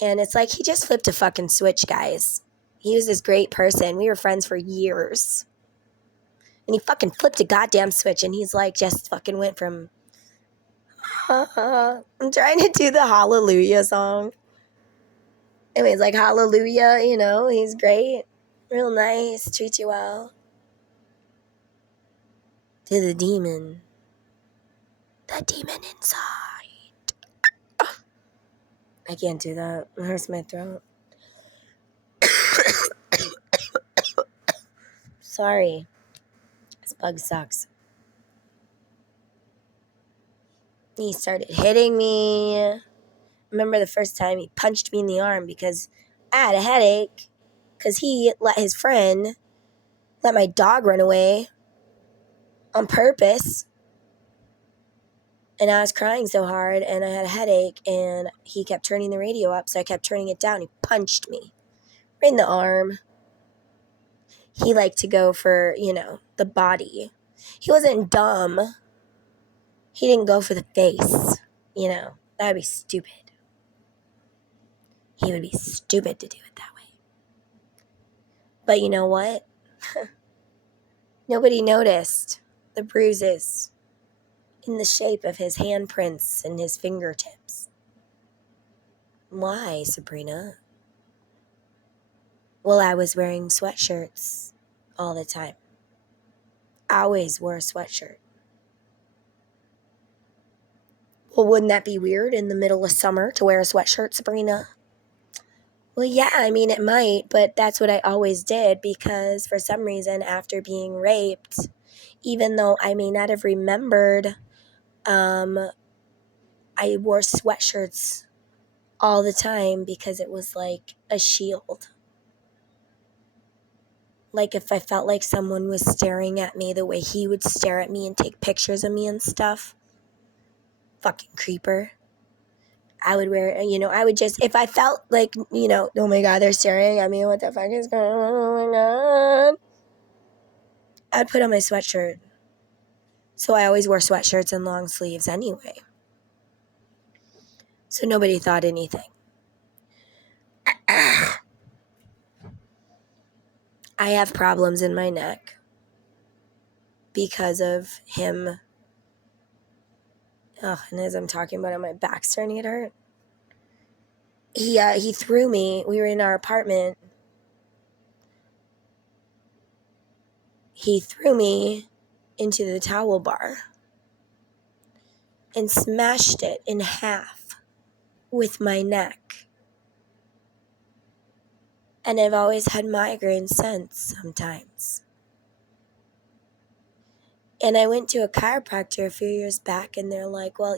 And it's like he just flipped a fucking switch, guys. He was this great person. We were friends for years. And he fucking flipped a goddamn switch, and he's like just fucking went from I'm trying to do the Hallelujah song. Anyways, like, hallelujah, he's great. Real nice, treat you well. To the demon. The demon inside. I can't do that. It hurts my throat. Sorry. This bug sucks. He started hitting me. I remember the first time he punched me in the arm because I had a headache. Because he let his friend let my dog run away on purpose. And I was crying so hard, and I had a headache, and he kept turning the radio up, so I kept turning it down. He punched me right in the arm. He liked to go for, the body. He wasn't dumb. He didn't go for the face. That would be stupid. He would be stupid to do it that way. But you know what? Nobody noticed the bruises in the shape of his handprints and his fingertips. Why, Sabrina? Well, I was wearing sweatshirts all the time. I always wore a sweatshirt. Well, wouldn't that be weird in the middle of summer to wear a sweatshirt, Sabrina? Well, yeah, it might, but that's what I always did because for some reason after being raped, even though I may not have remembered I wore sweatshirts all the time because it was like a shield. Like if I felt like someone was staring at me the way he would stare at me and take pictures of me and stuff, fucking creeper, I would wear, I would just, if I felt like, oh my God, they're staring at me, what the fuck is going on, oh my God, I'd put on my sweatshirt. So I always wore sweatshirts and long sleeves anyway. So nobody thought anything. I have problems in my neck because of him. Oh, and as I'm talking about it, my back's starting to hurt. He threw me. We were in our apartment. He threw me into the towel bar and smashed it in half with my neck. And I've always had migraines since sometimes. And I went to a chiropractor a few years back, and they're like, well,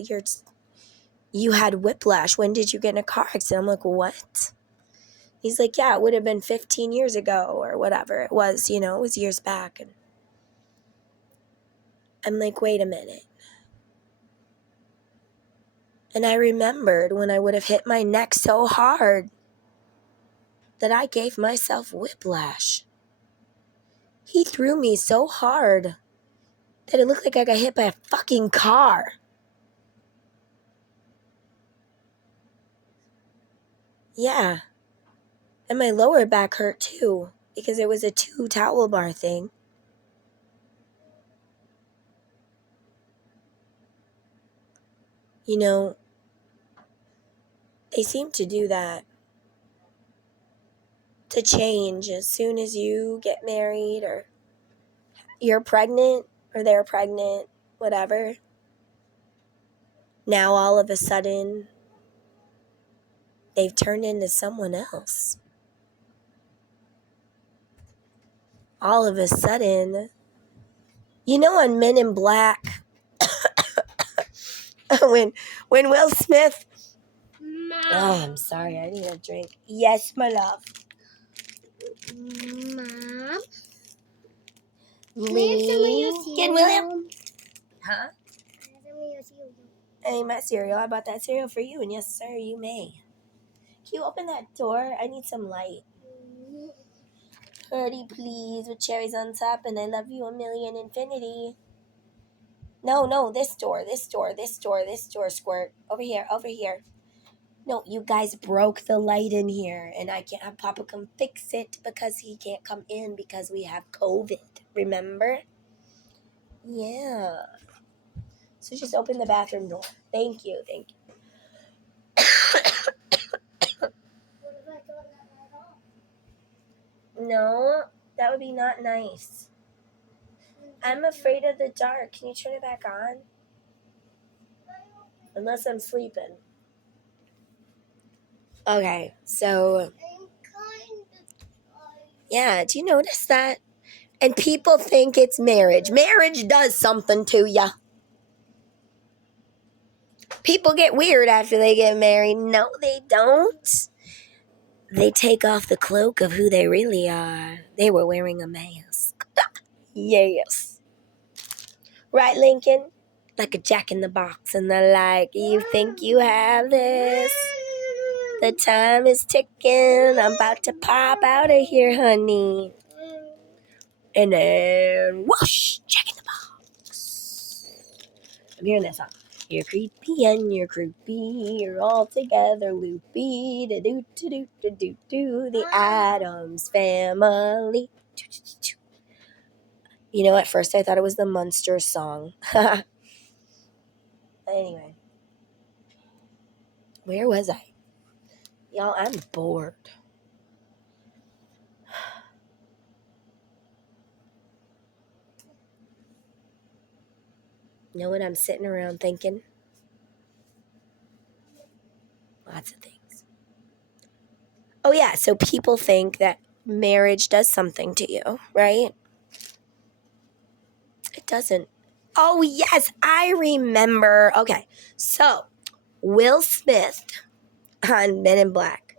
you had whiplash. When did you get in a car accident? I'm like, what? He's like, yeah, it would have been 15 years ago or whatever it was, it was years back. And I'm like, wait a minute. And I remembered when I would have hit my neck so hard that I gave myself whiplash. He threw me so hard that it looked like I got hit by a fucking car. Yeah. And my lower back hurt too because it was a 2 towel bar thing. They seem to do that to change as soon as you get married or you're pregnant or they're pregnant, whatever. Now all of a sudden, they've turned into someone else. All of a sudden, on Men in Black, when Will Smith... Mom. Oh, I'm sorry, I need a drink. Yes, my love. Mom. Get William. Huh? I need my cereal. I bought that cereal for you, and yes, sir, you may. Can you open that door? I need some light. Pretty please, with cherries on top, and I love you a million infinity. No, this door, Squirt. Over here. No, you guys broke the light in here, and I can't have Papa come fix it because he can't come in because we have COVID, remember? Yeah. So just open the bathroom door. Thank you. No, that would be not nice. I'm afraid of the dark. Can you turn it back on? Unless I'm sleeping. Okay, so yeah, do you notice that? And people think it's marriage. Marriage does something to you. People get weird after they get married. No, they don't. They take off the cloak of who they really are. They were wearing a mask. Yes. Right, Lincoln? Like a jack in the box. And they're like, you think you have this? The time is ticking. I'm about to pop out of here, honey. And then, whoosh, jack in the box. I'm hearing that song. You're creepy and you're creepy. You're all together loopy. Do the Addams Family. At first I thought it was the Munsters song. Anyway. Where was I? Y'all, I'm bored. Know what I'm sitting around thinking? Lots of things. Oh, yeah. So people think that marriage does something to you, right? It doesn't. Oh, yes. I remember. Okay. So Will Smith on Men in Black.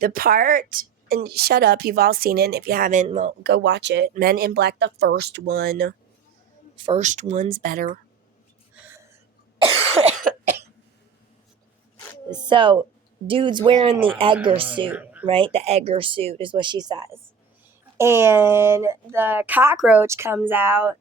The part, and shut up, you've all seen it. And if you haven't, well, go watch it. Men in Black, the first one. First one's better. So, dude's wearing the Edgar suit, right? The Edgar suit is what she says. And the cockroach comes out,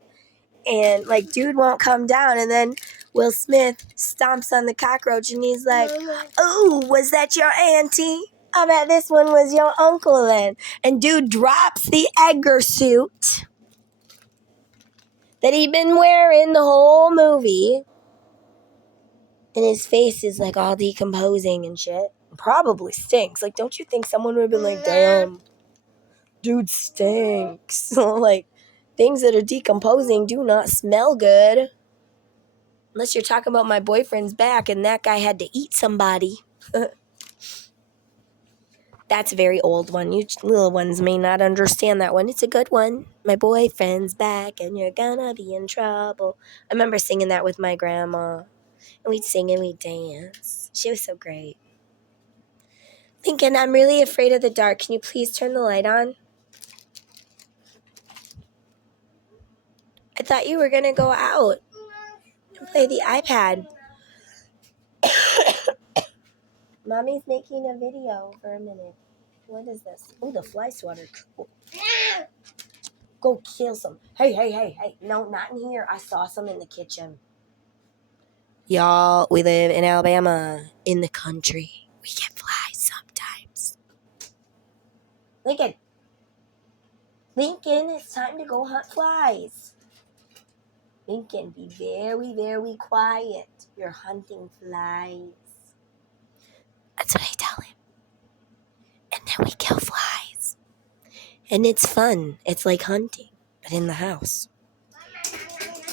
and like, dude won't come down. And then Will Smith stomps on the cockroach, and he's like, "Oh, was that your auntie? I bet this one was your uncle then." And dude drops the Edgar suit that he'd been wearing the whole movie. And his face is like all decomposing and shit. Probably stinks. Like, don't you think someone would have been like, "Damn, dude stinks." Like, things that are decomposing do not smell good. Unless you're talking about my boyfriend's back and that guy had to eat somebody. That's a very old one. You little ones may not understand that one. It's a good one. My boyfriend's back and you're gonna be in trouble. I remember singing that with my grandma. And we'd sing and we'd dance. She was so great. Lincoln, I'm really afraid of the dark. Can you please turn the light on? I thought you were gonna go out and play the iPad. Mommy's making a video for a minute. What is this? Oh, the fly swatter. Cool. Go kill some. Hey. No, not in here. I saw some in the kitchen. Y'all, we live in Alabama, in the country. We get flies sometimes. Lincoln, it's time to go hunt flies. Lincoln, be very, very quiet. You're hunting flies. That's what I tell him. And then we kill flies. And it's fun. It's like hunting, but in the house.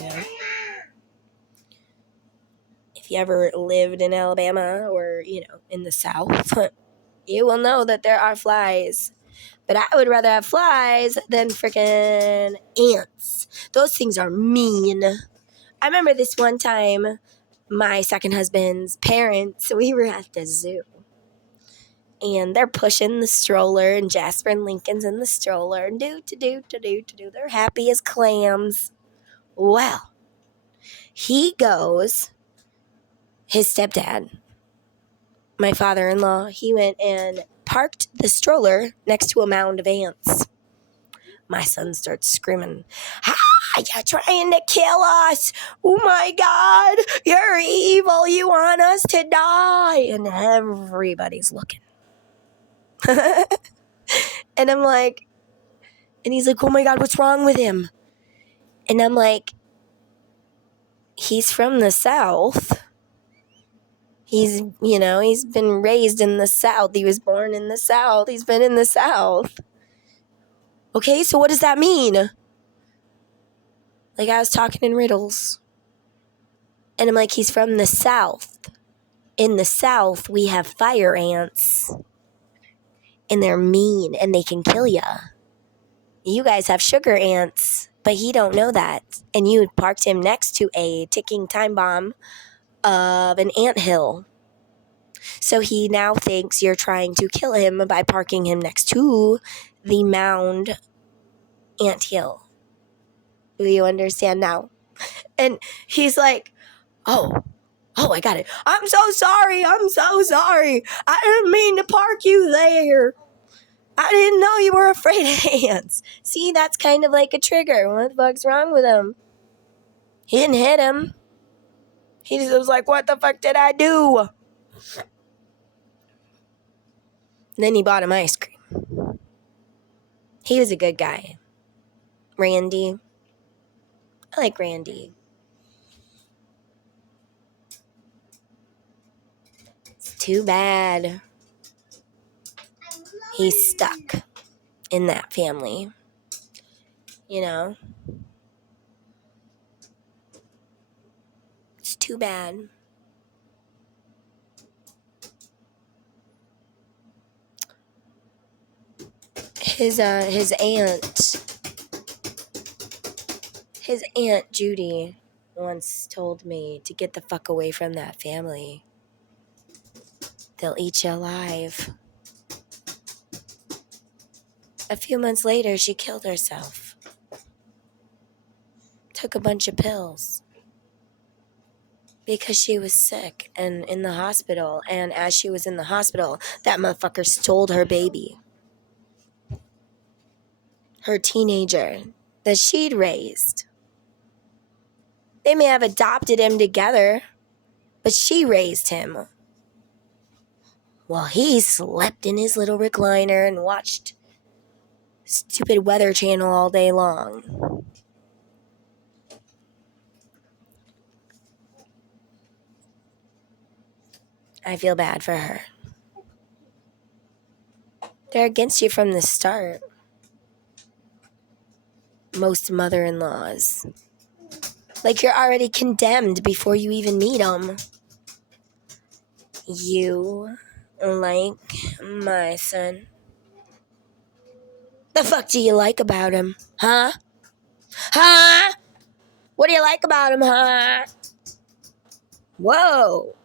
Yeah. If you ever lived in Alabama or, in the South, you will know that there are flies. But I would rather have flies than freaking ants. Those things are mean. I remember this one time, my second husband's parents, we were at the zoo. And they're pushing the stroller, and Jasper and Lincoln's in the stroller. And do. They're happy as clams. Well, he goes, his stepdad, my father-in-law, he went and parked the stroller next to a mound of ants. My son starts screaming, "You're trying to kill us! Oh my God! You're evil! You want us to die!" And everybody's looking. And I'm like, and he's like, "Oh my God, what's wrong with him?" And I'm like, he's from the South. He's been raised in the South. He was born in the South. He's been in the South. Okay, so what does that mean? Like, I was talking in riddles. And I'm like, he's from the South. In the South, we have fire ants. And they're mean, and they can kill you. You guys have sugar ants, but he don't know that. And you parked him next to a ticking time bomb of an anthill. So he now thinks you're trying to kill him by parking him next to the mound anthill. Do you understand now? And he's like, oh, I got it. I'm so sorry. I didn't mean to park you there. I didn't know you were afraid of ants. See, that's kind of like a trigger. What the fuck's wrong with him? He didn't hit him. He just was like, what the fuck did I do? And then he bought him ice cream. He was a good guy. Randy. I like Randy. It's too bad he's stuck in that family. It's too bad. His aunt Judy once told me to get the fuck away from that family. they'll eat you alive. A few months later, she killed herself. Took a bunch of pills. Because she was sick and in the hospital. And as she was in the hospital, that motherfucker stole her baby. Her teenager that she'd raised. They may have adopted him together, but she raised him. While he slept in his little recliner and watched stupid Weather Channel all day long. I feel bad for her. They're against you from the start. Most mother-in-laws. Like you're already condemned before you even meet them. You like my son. The fuck do you like about him? Huh? Huh? What do you like about him, huh? Whoa.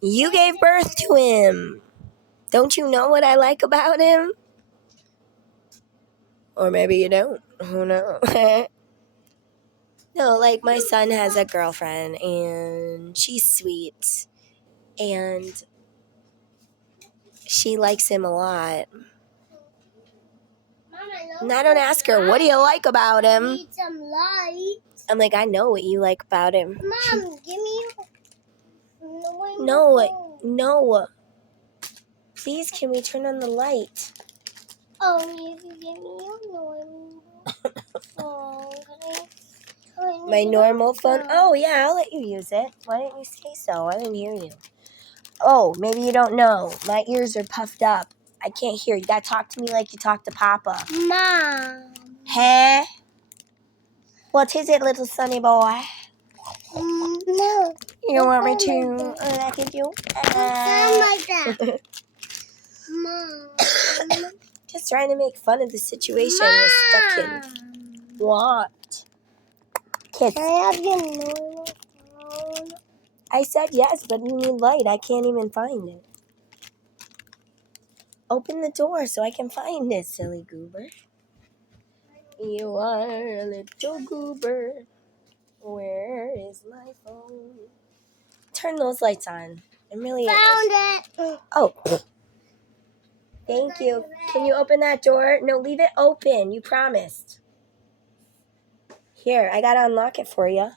You gave birth to him. Don't you know what I like about him? Or maybe you don't. Who knows? No, like my son has a girlfriend and she's sweet. And she likes him a lot. And I don't ask her, what do you like about him? Need some light. I'm like, I know what you like about him. Mom, give me. No. Please, can we turn on the light? Oh, you can give me your normal phone. My normal phone? Oh, yeah, I'll let you use it. Why didn't you say so? I didn't hear you. Oh, maybe you don't know. My ears are puffed up. I can't hear. You gotta talk to me like you talk to Papa. Mom. Huh? What is it, little sonny boy? No. You don't want me to look at you? Sound like that. Mom. Just trying to make fun of the situation we're stuck in. What? Kids. Can I have your normal phone? I said yes, but you need light. I can't even find it. Open the door so I can find it, silly goober. You are a little goober. Where is my phone? Turn those lights on. I'm really... Found it. Oh. Thank you. Can you open that door? No, leave it open. You promised. Here, I gotta unlock it for you.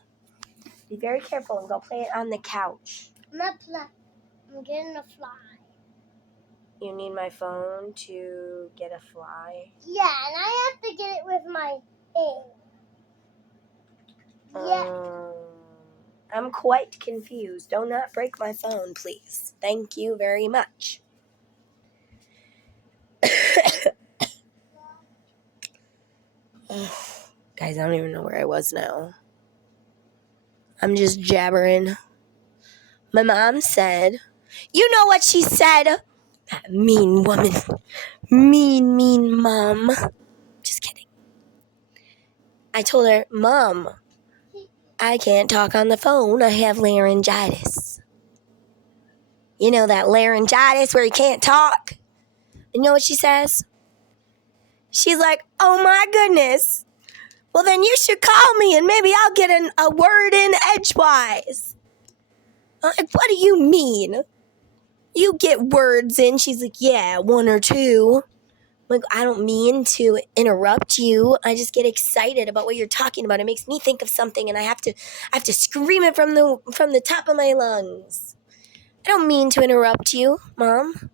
Be very careful and go play it on the couch. I'm getting a fly. You need my phone to get a fly? Yeah, and I have to get it with my aim. Yeah. I'm quite confused. Do not break my phone, please. Thank you very much. Guys, I don't even know where I was now. I'm just jabbering. My mom said, you know what she said? That mean woman. Mean mom. Just kidding. I told her, Mom, I can't talk on the phone. I have laryngitis. You know that laryngitis where you can't talk? You know what she says? She's like, oh my goodness. Well, then you should call me and maybe I'll get a word in edgewise. I'm like, what do you mean? You get words in. She's like, yeah, one or two. I'm like, I don't mean to interrupt you. I just get excited about what you're talking about. It makes me think of something and I have to scream it from the top of my lungs. I don't mean to interrupt you, Mom.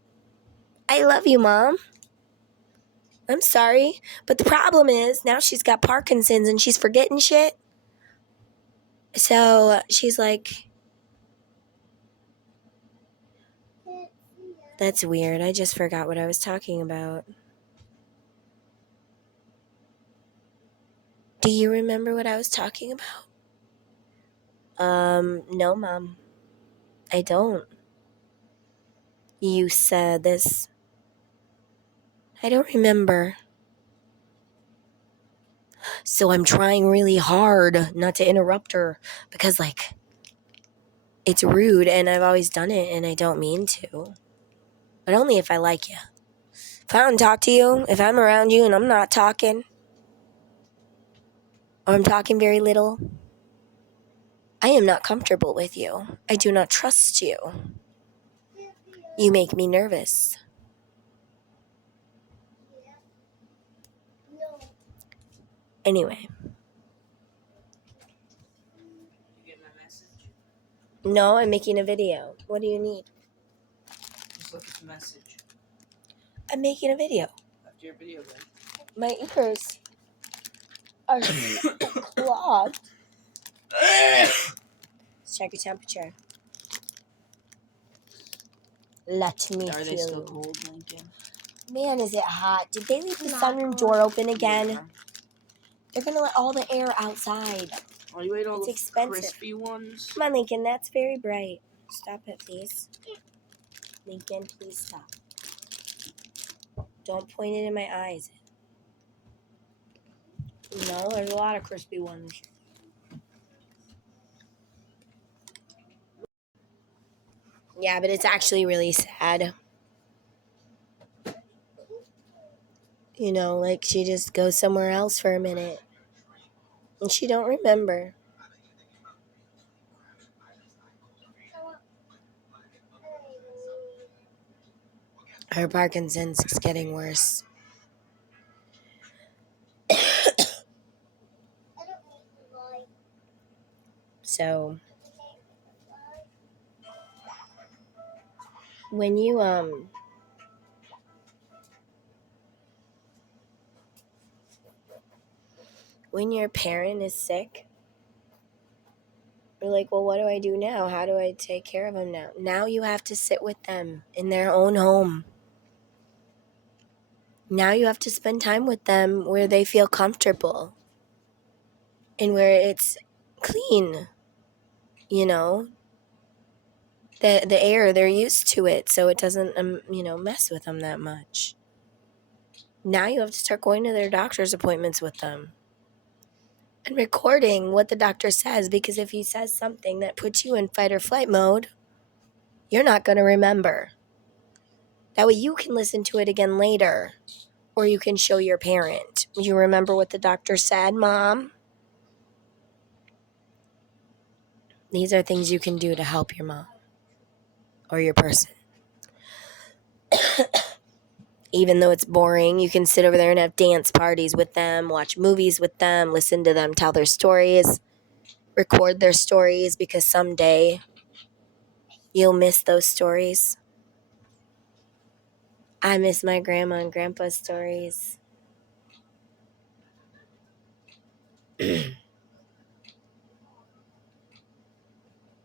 I love you, Mom. I'm sorry, but the problem is now she's got Parkinson's and she's forgetting shit. So she's like, that's weird. I just forgot what I was talking about. Do you remember what I was talking about? No, Mom. I don't. You said this. I don't remember. So I'm trying really hard not to interrupt her because, it's rude and I've always done it and I don't mean to. But only if I like you. If I don't talk to you, if I'm around you and I'm not talking, or I'm talking very little, I am not comfortable with you. I do not trust you. You make me nervous. Anyway. You get my message? No, I'm making a video. What do you need? Just look at the message. I'm making a video. After your video, then. My ears are clogged. Let's check your temperature. Let me Are they feel. still cold, Lincoln? Man, is it hot? Did they leave the Not sunroom cold. door open again? Yeah. They're gonna let all the air outside. Oh, you ate all It's the expensive. crispy ones? Come on, Lincoln, that's very bright. Stop it, please. Lincoln, please stop. Don't point it in my eyes. No, there's a lot of crispy ones. Yeah, but it's actually really sad. You know, like she just goes somewhere else for a minute. And she don't remember. Her Parkinson's is getting worse. So when you when your parent is sick, you're like, well, what do I do now? How do I take care of them now? Now you have to sit with them in their own home. Now you have to spend time with them where they feel comfortable and where it's clean, you know. The air, they're used to it, so it doesn't, mess with them that much. Now you have to start going to their doctor's appointments with them and recording what the doctor says, because if he says something that puts you in fight or flight mode, you're not going to remember. That way you can listen to it again later, or you can show your parent. You remember what the doctor said, Mom? These are things you can do to help your mom or your person. Even though it's boring, you can sit over there and have dance parties with them, watch movies with them, listen to them tell their stories, record their stories, because someday you'll miss those stories. I miss my grandma and grandpa's stories.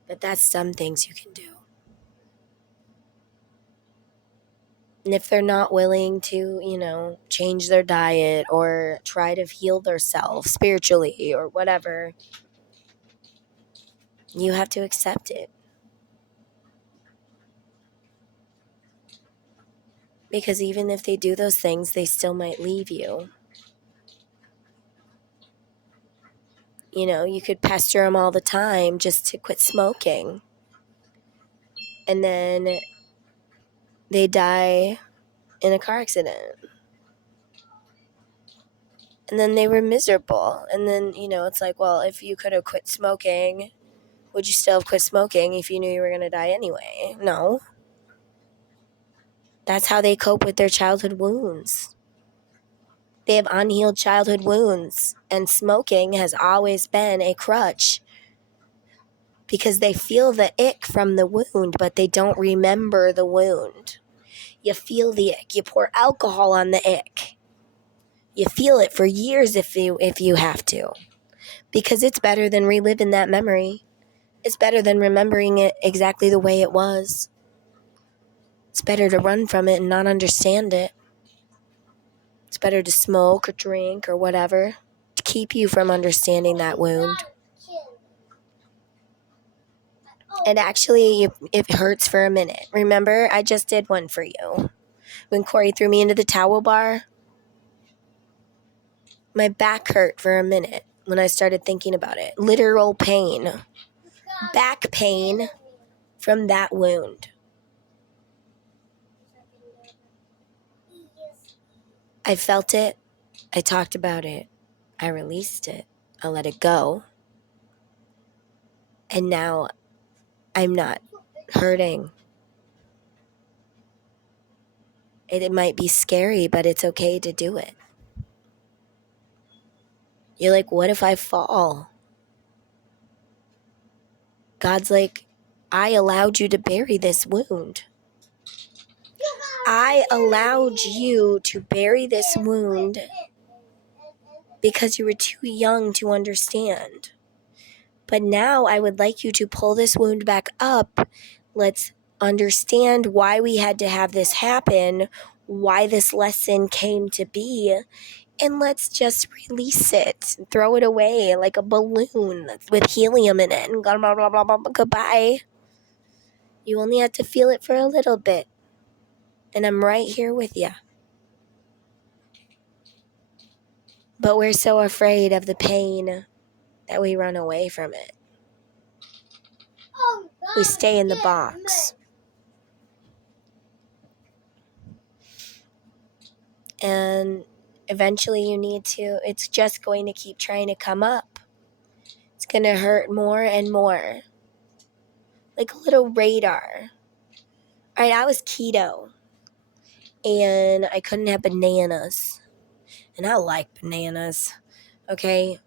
But that's some things you can do. And if they're not willing to, change their diet or try to heal themselves spiritually or whatever, you have to accept it. Because even if they do those things, they still might leave you. You could pester them all the time just to quit smoking. And then they die in a car accident. And then they were miserable. And then, it's like, well, if you could have quit smoking, would you still have quit smoking if you knew you were going to die anyway? No. That's how they cope with their childhood wounds. They have unhealed childhood wounds. And smoking has always been a crutch. Because they feel the ick from the wound, but they don't remember the wound. You feel the ick. You pour alcohol on the ick. You feel it for years if you have to. Because it's better than reliving that memory. It's better than remembering it exactly the way it was. It's better to run from it and not understand it. It's better to smoke or drink or whatever to keep you from understanding that wound. And actually, it hurts for a minute. Remember, I just did one for you. When Corey threw me into the towel bar, my back hurt for a minute when I started thinking about it. Literal pain. Back pain from that wound. I felt it. I talked about it. I released it. I let it go. And now I'm not hurting. It might be scary, but it's okay to do it. You're like, what if I fall? God's like, I allowed you to bury this wound. I allowed you to bury this wound because you were too young to understand. But now I would like you to pull this wound back up. Let's understand why we had to have this happen, why this lesson came to be, and let's just release it. Throw it away like a balloon with helium in it and blah, blah, blah, blah, blah, goodbye. You only have to feel it for a little bit. And I'm right here with you. But we're so afraid of the pain that we run away from it. We stay in the box. And eventually it's just going to keep trying to come up. It's going to hurt more and more. Like a little radar. All right, I was keto. And I couldn't have bananas. And I like bananas. Okay?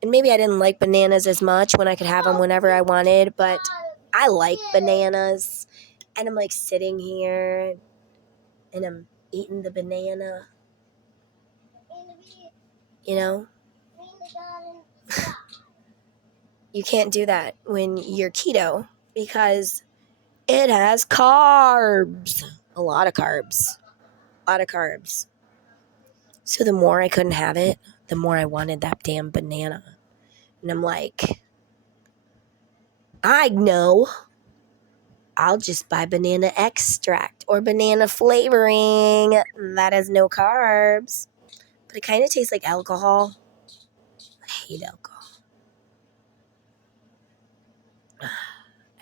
And maybe I didn't like bananas as much when I could have them whenever I wanted. But I like bananas. And I'm like sitting here. And I'm eating the banana. You know? You can't do that when you're keto because it has carbs. A lot of carbs. So the more I couldn't have it, the more I wanted that damn banana. And I'm like, I know. I'll just buy banana extract or banana flavoring. That has no carbs. But it kind of tastes like alcohol. I hate alcohol.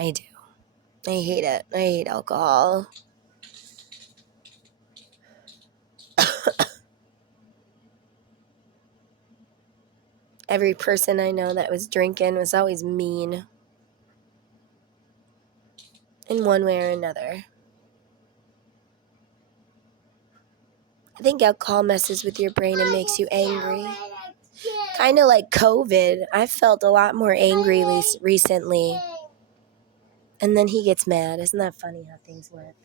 I do. I hate it. I hate alcohol. Every person I know that was drinking was always mean. In one way or another. I think alcohol messes with your brain and makes you angry. Kind of like COVID. I felt a lot more angry recently. And then he gets mad. Isn't that funny how things work?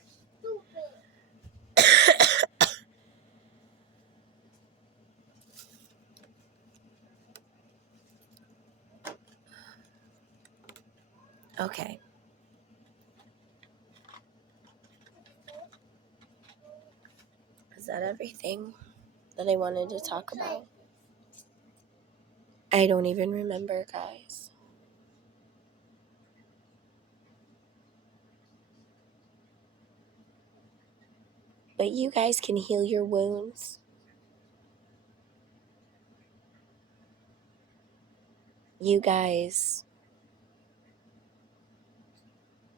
Okay. Is that everything that I wanted to talk about? I don't even remember, guys. But you guys can heal your wounds. You guys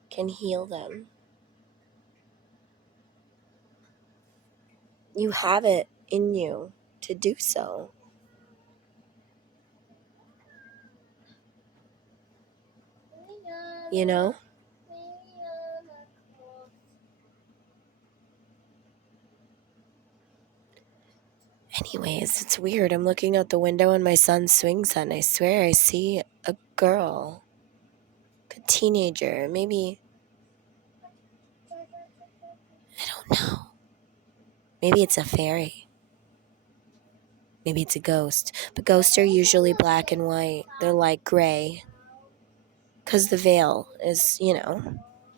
can heal them. You have it in you to do so. You know? Anyways, it's weird. I'm looking out the window in my son's swing set, and I swear I see a girl. A teenager. Maybe. I don't know. Maybe it's a fairy. Maybe it's a ghost. But ghosts are usually black and white. They're like gray. Because the veil is,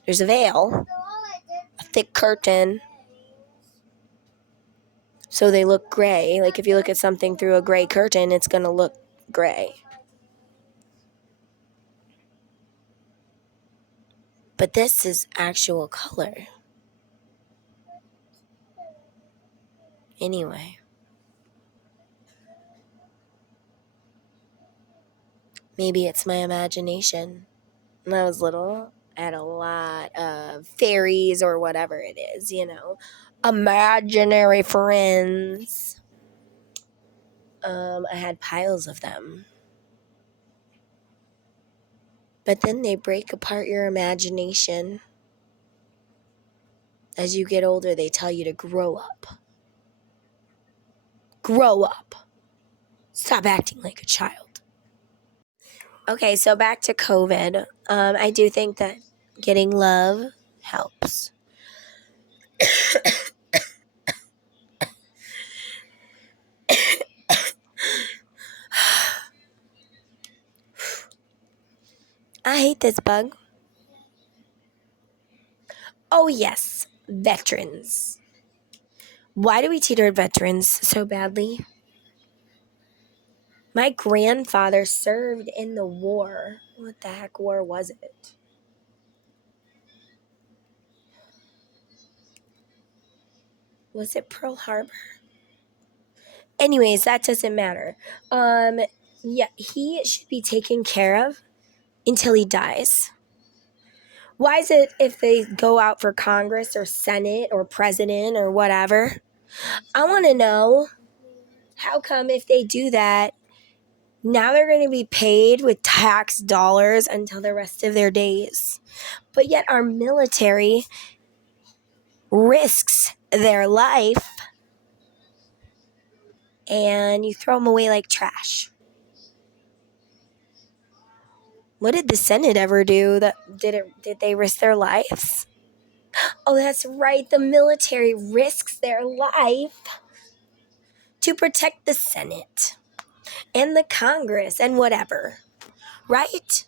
there's a veil. A thick curtain. So they look gray. Like if you look at something through a gray curtain, it's going to look gray. But this is actual color. Anyway. Maybe it's my imagination. When I was little, I had a lot of fairies or whatever it is, imaginary friends. I had piles of them. But then they break apart your imagination. As you get older, they tell you to grow up. Grow up. Stop acting like a child. Okay, so back to COVID. I do think that getting love helps. I hate this bug. Oh, yes, veterans. Why do we treat our veterans so badly? My grandfather served in the war. What the heck war was it? Was it Pearl Harbor? Anyways, that doesn't matter. Yeah, he should be taken care of until he dies. Why is it if they go out for Congress or Senate or president or whatever? I want to know how come if they do that, now they're going to be paid with tax dollars until the rest of their days. But yet our military risks their life and you throw them away like trash. What did the Senate ever do? Did they risk their lives? Oh, that's right. The military risks their life to protect the Senate and the Congress and whatever. Right?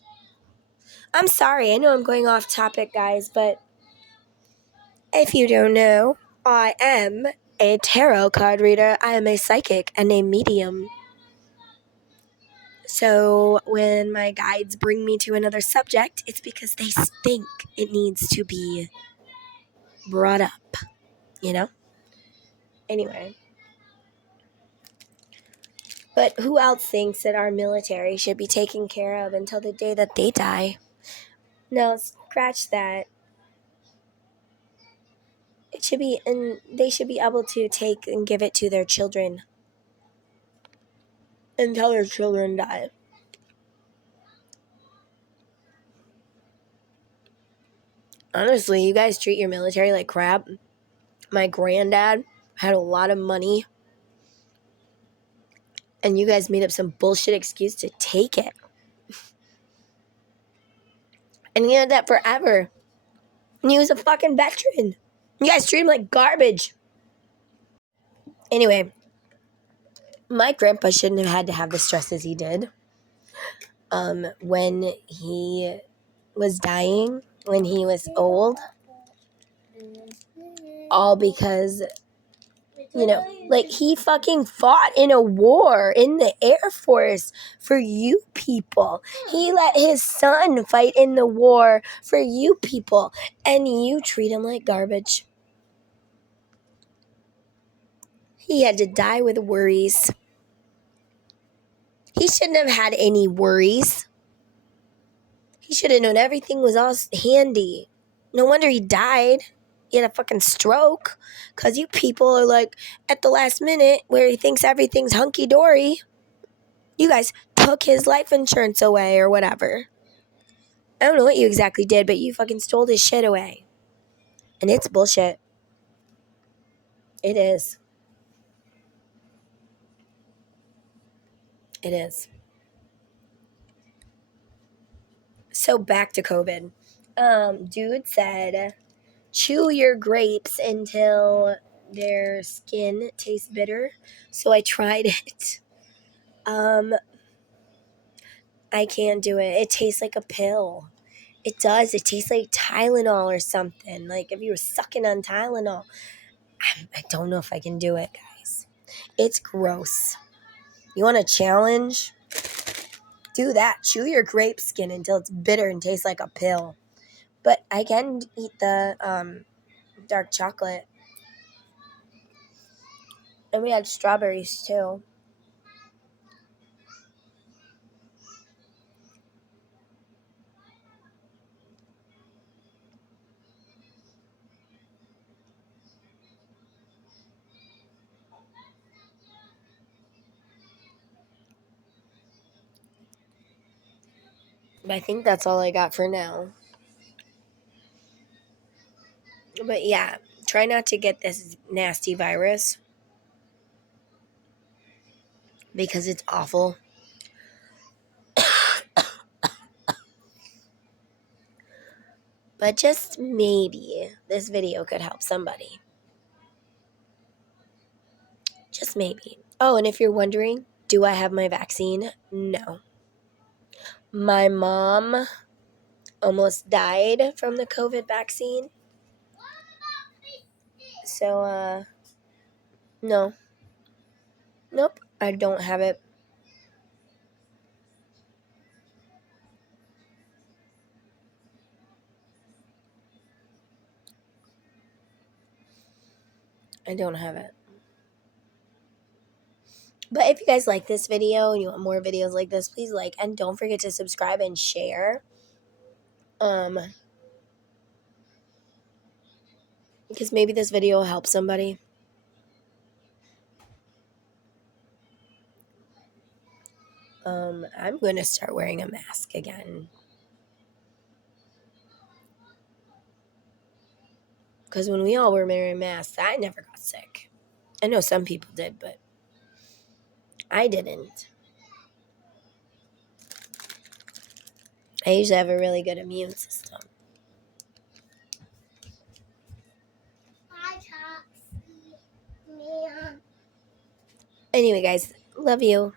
I'm sorry. I know I'm going off topic, guys, but if you don't know, I am a tarot card reader. I am a psychic and a medium. So when my guides bring me to another subject, it's because they think it needs to be brought up, you know? Anyway. But who else thinks that our military should be taken care of until the day that they die? No, scratch that. It should be, and they should be able to take and give it to their children until their children die. Honestly, you guys treat your military like crap. My granddad had a lot of money, and you guys made up some bullshit excuse to take it. And he had that forever. And he was a fucking veteran. You guys treat him like garbage. Anyway, my grandpa shouldn't have had to have the stresses he did. When he was dying, when he was old, all because, like he fucking fought in a war in the Air Force for you people. He let his son fight in the war for you people, and you treat him like garbage. He had to die with worries. He shouldn't have had any worries. He should have known everything was all handy. No wonder he died. He had a fucking stroke. Because you people are like, at the last minute, where he thinks everything's hunky-dory, you guys took his life insurance away or whatever. I don't know what you exactly did, but you fucking stole his shit away. And it's bullshit. It is. It is. So back to COVID. Dude said, chew your grapes until their skin tastes bitter. So I tried it. I can't do it. It tastes like a pill. It does. It tastes like Tylenol or something. Like if you were sucking on Tylenol. I don't know if I can do it, guys. It's gross. You want a challenge? Do that. Chew your grape skin until it's bitter and tastes like a pill. But I can eat the dark chocolate. And we had strawberries too. But I think that's all I got for now. But yeah, try not to get this nasty virus because it's awful. But just maybe this video could help somebody. Just maybe. Oh, and if you're wondering, do I have my vaccine? No. My mom almost died from the COVID vaccine. So, no. Nope, I don't have it. I don't have it. But if you guys like this video and you want more videos like this, please like and don't forget to subscribe and share. Because maybe this video will help somebody. I'm going to start wearing a mask again. Because when we all were wearing masks, I never got sick. I know some people did, but I didn't. I usually have a really good immune system. Anyway, guys, love you.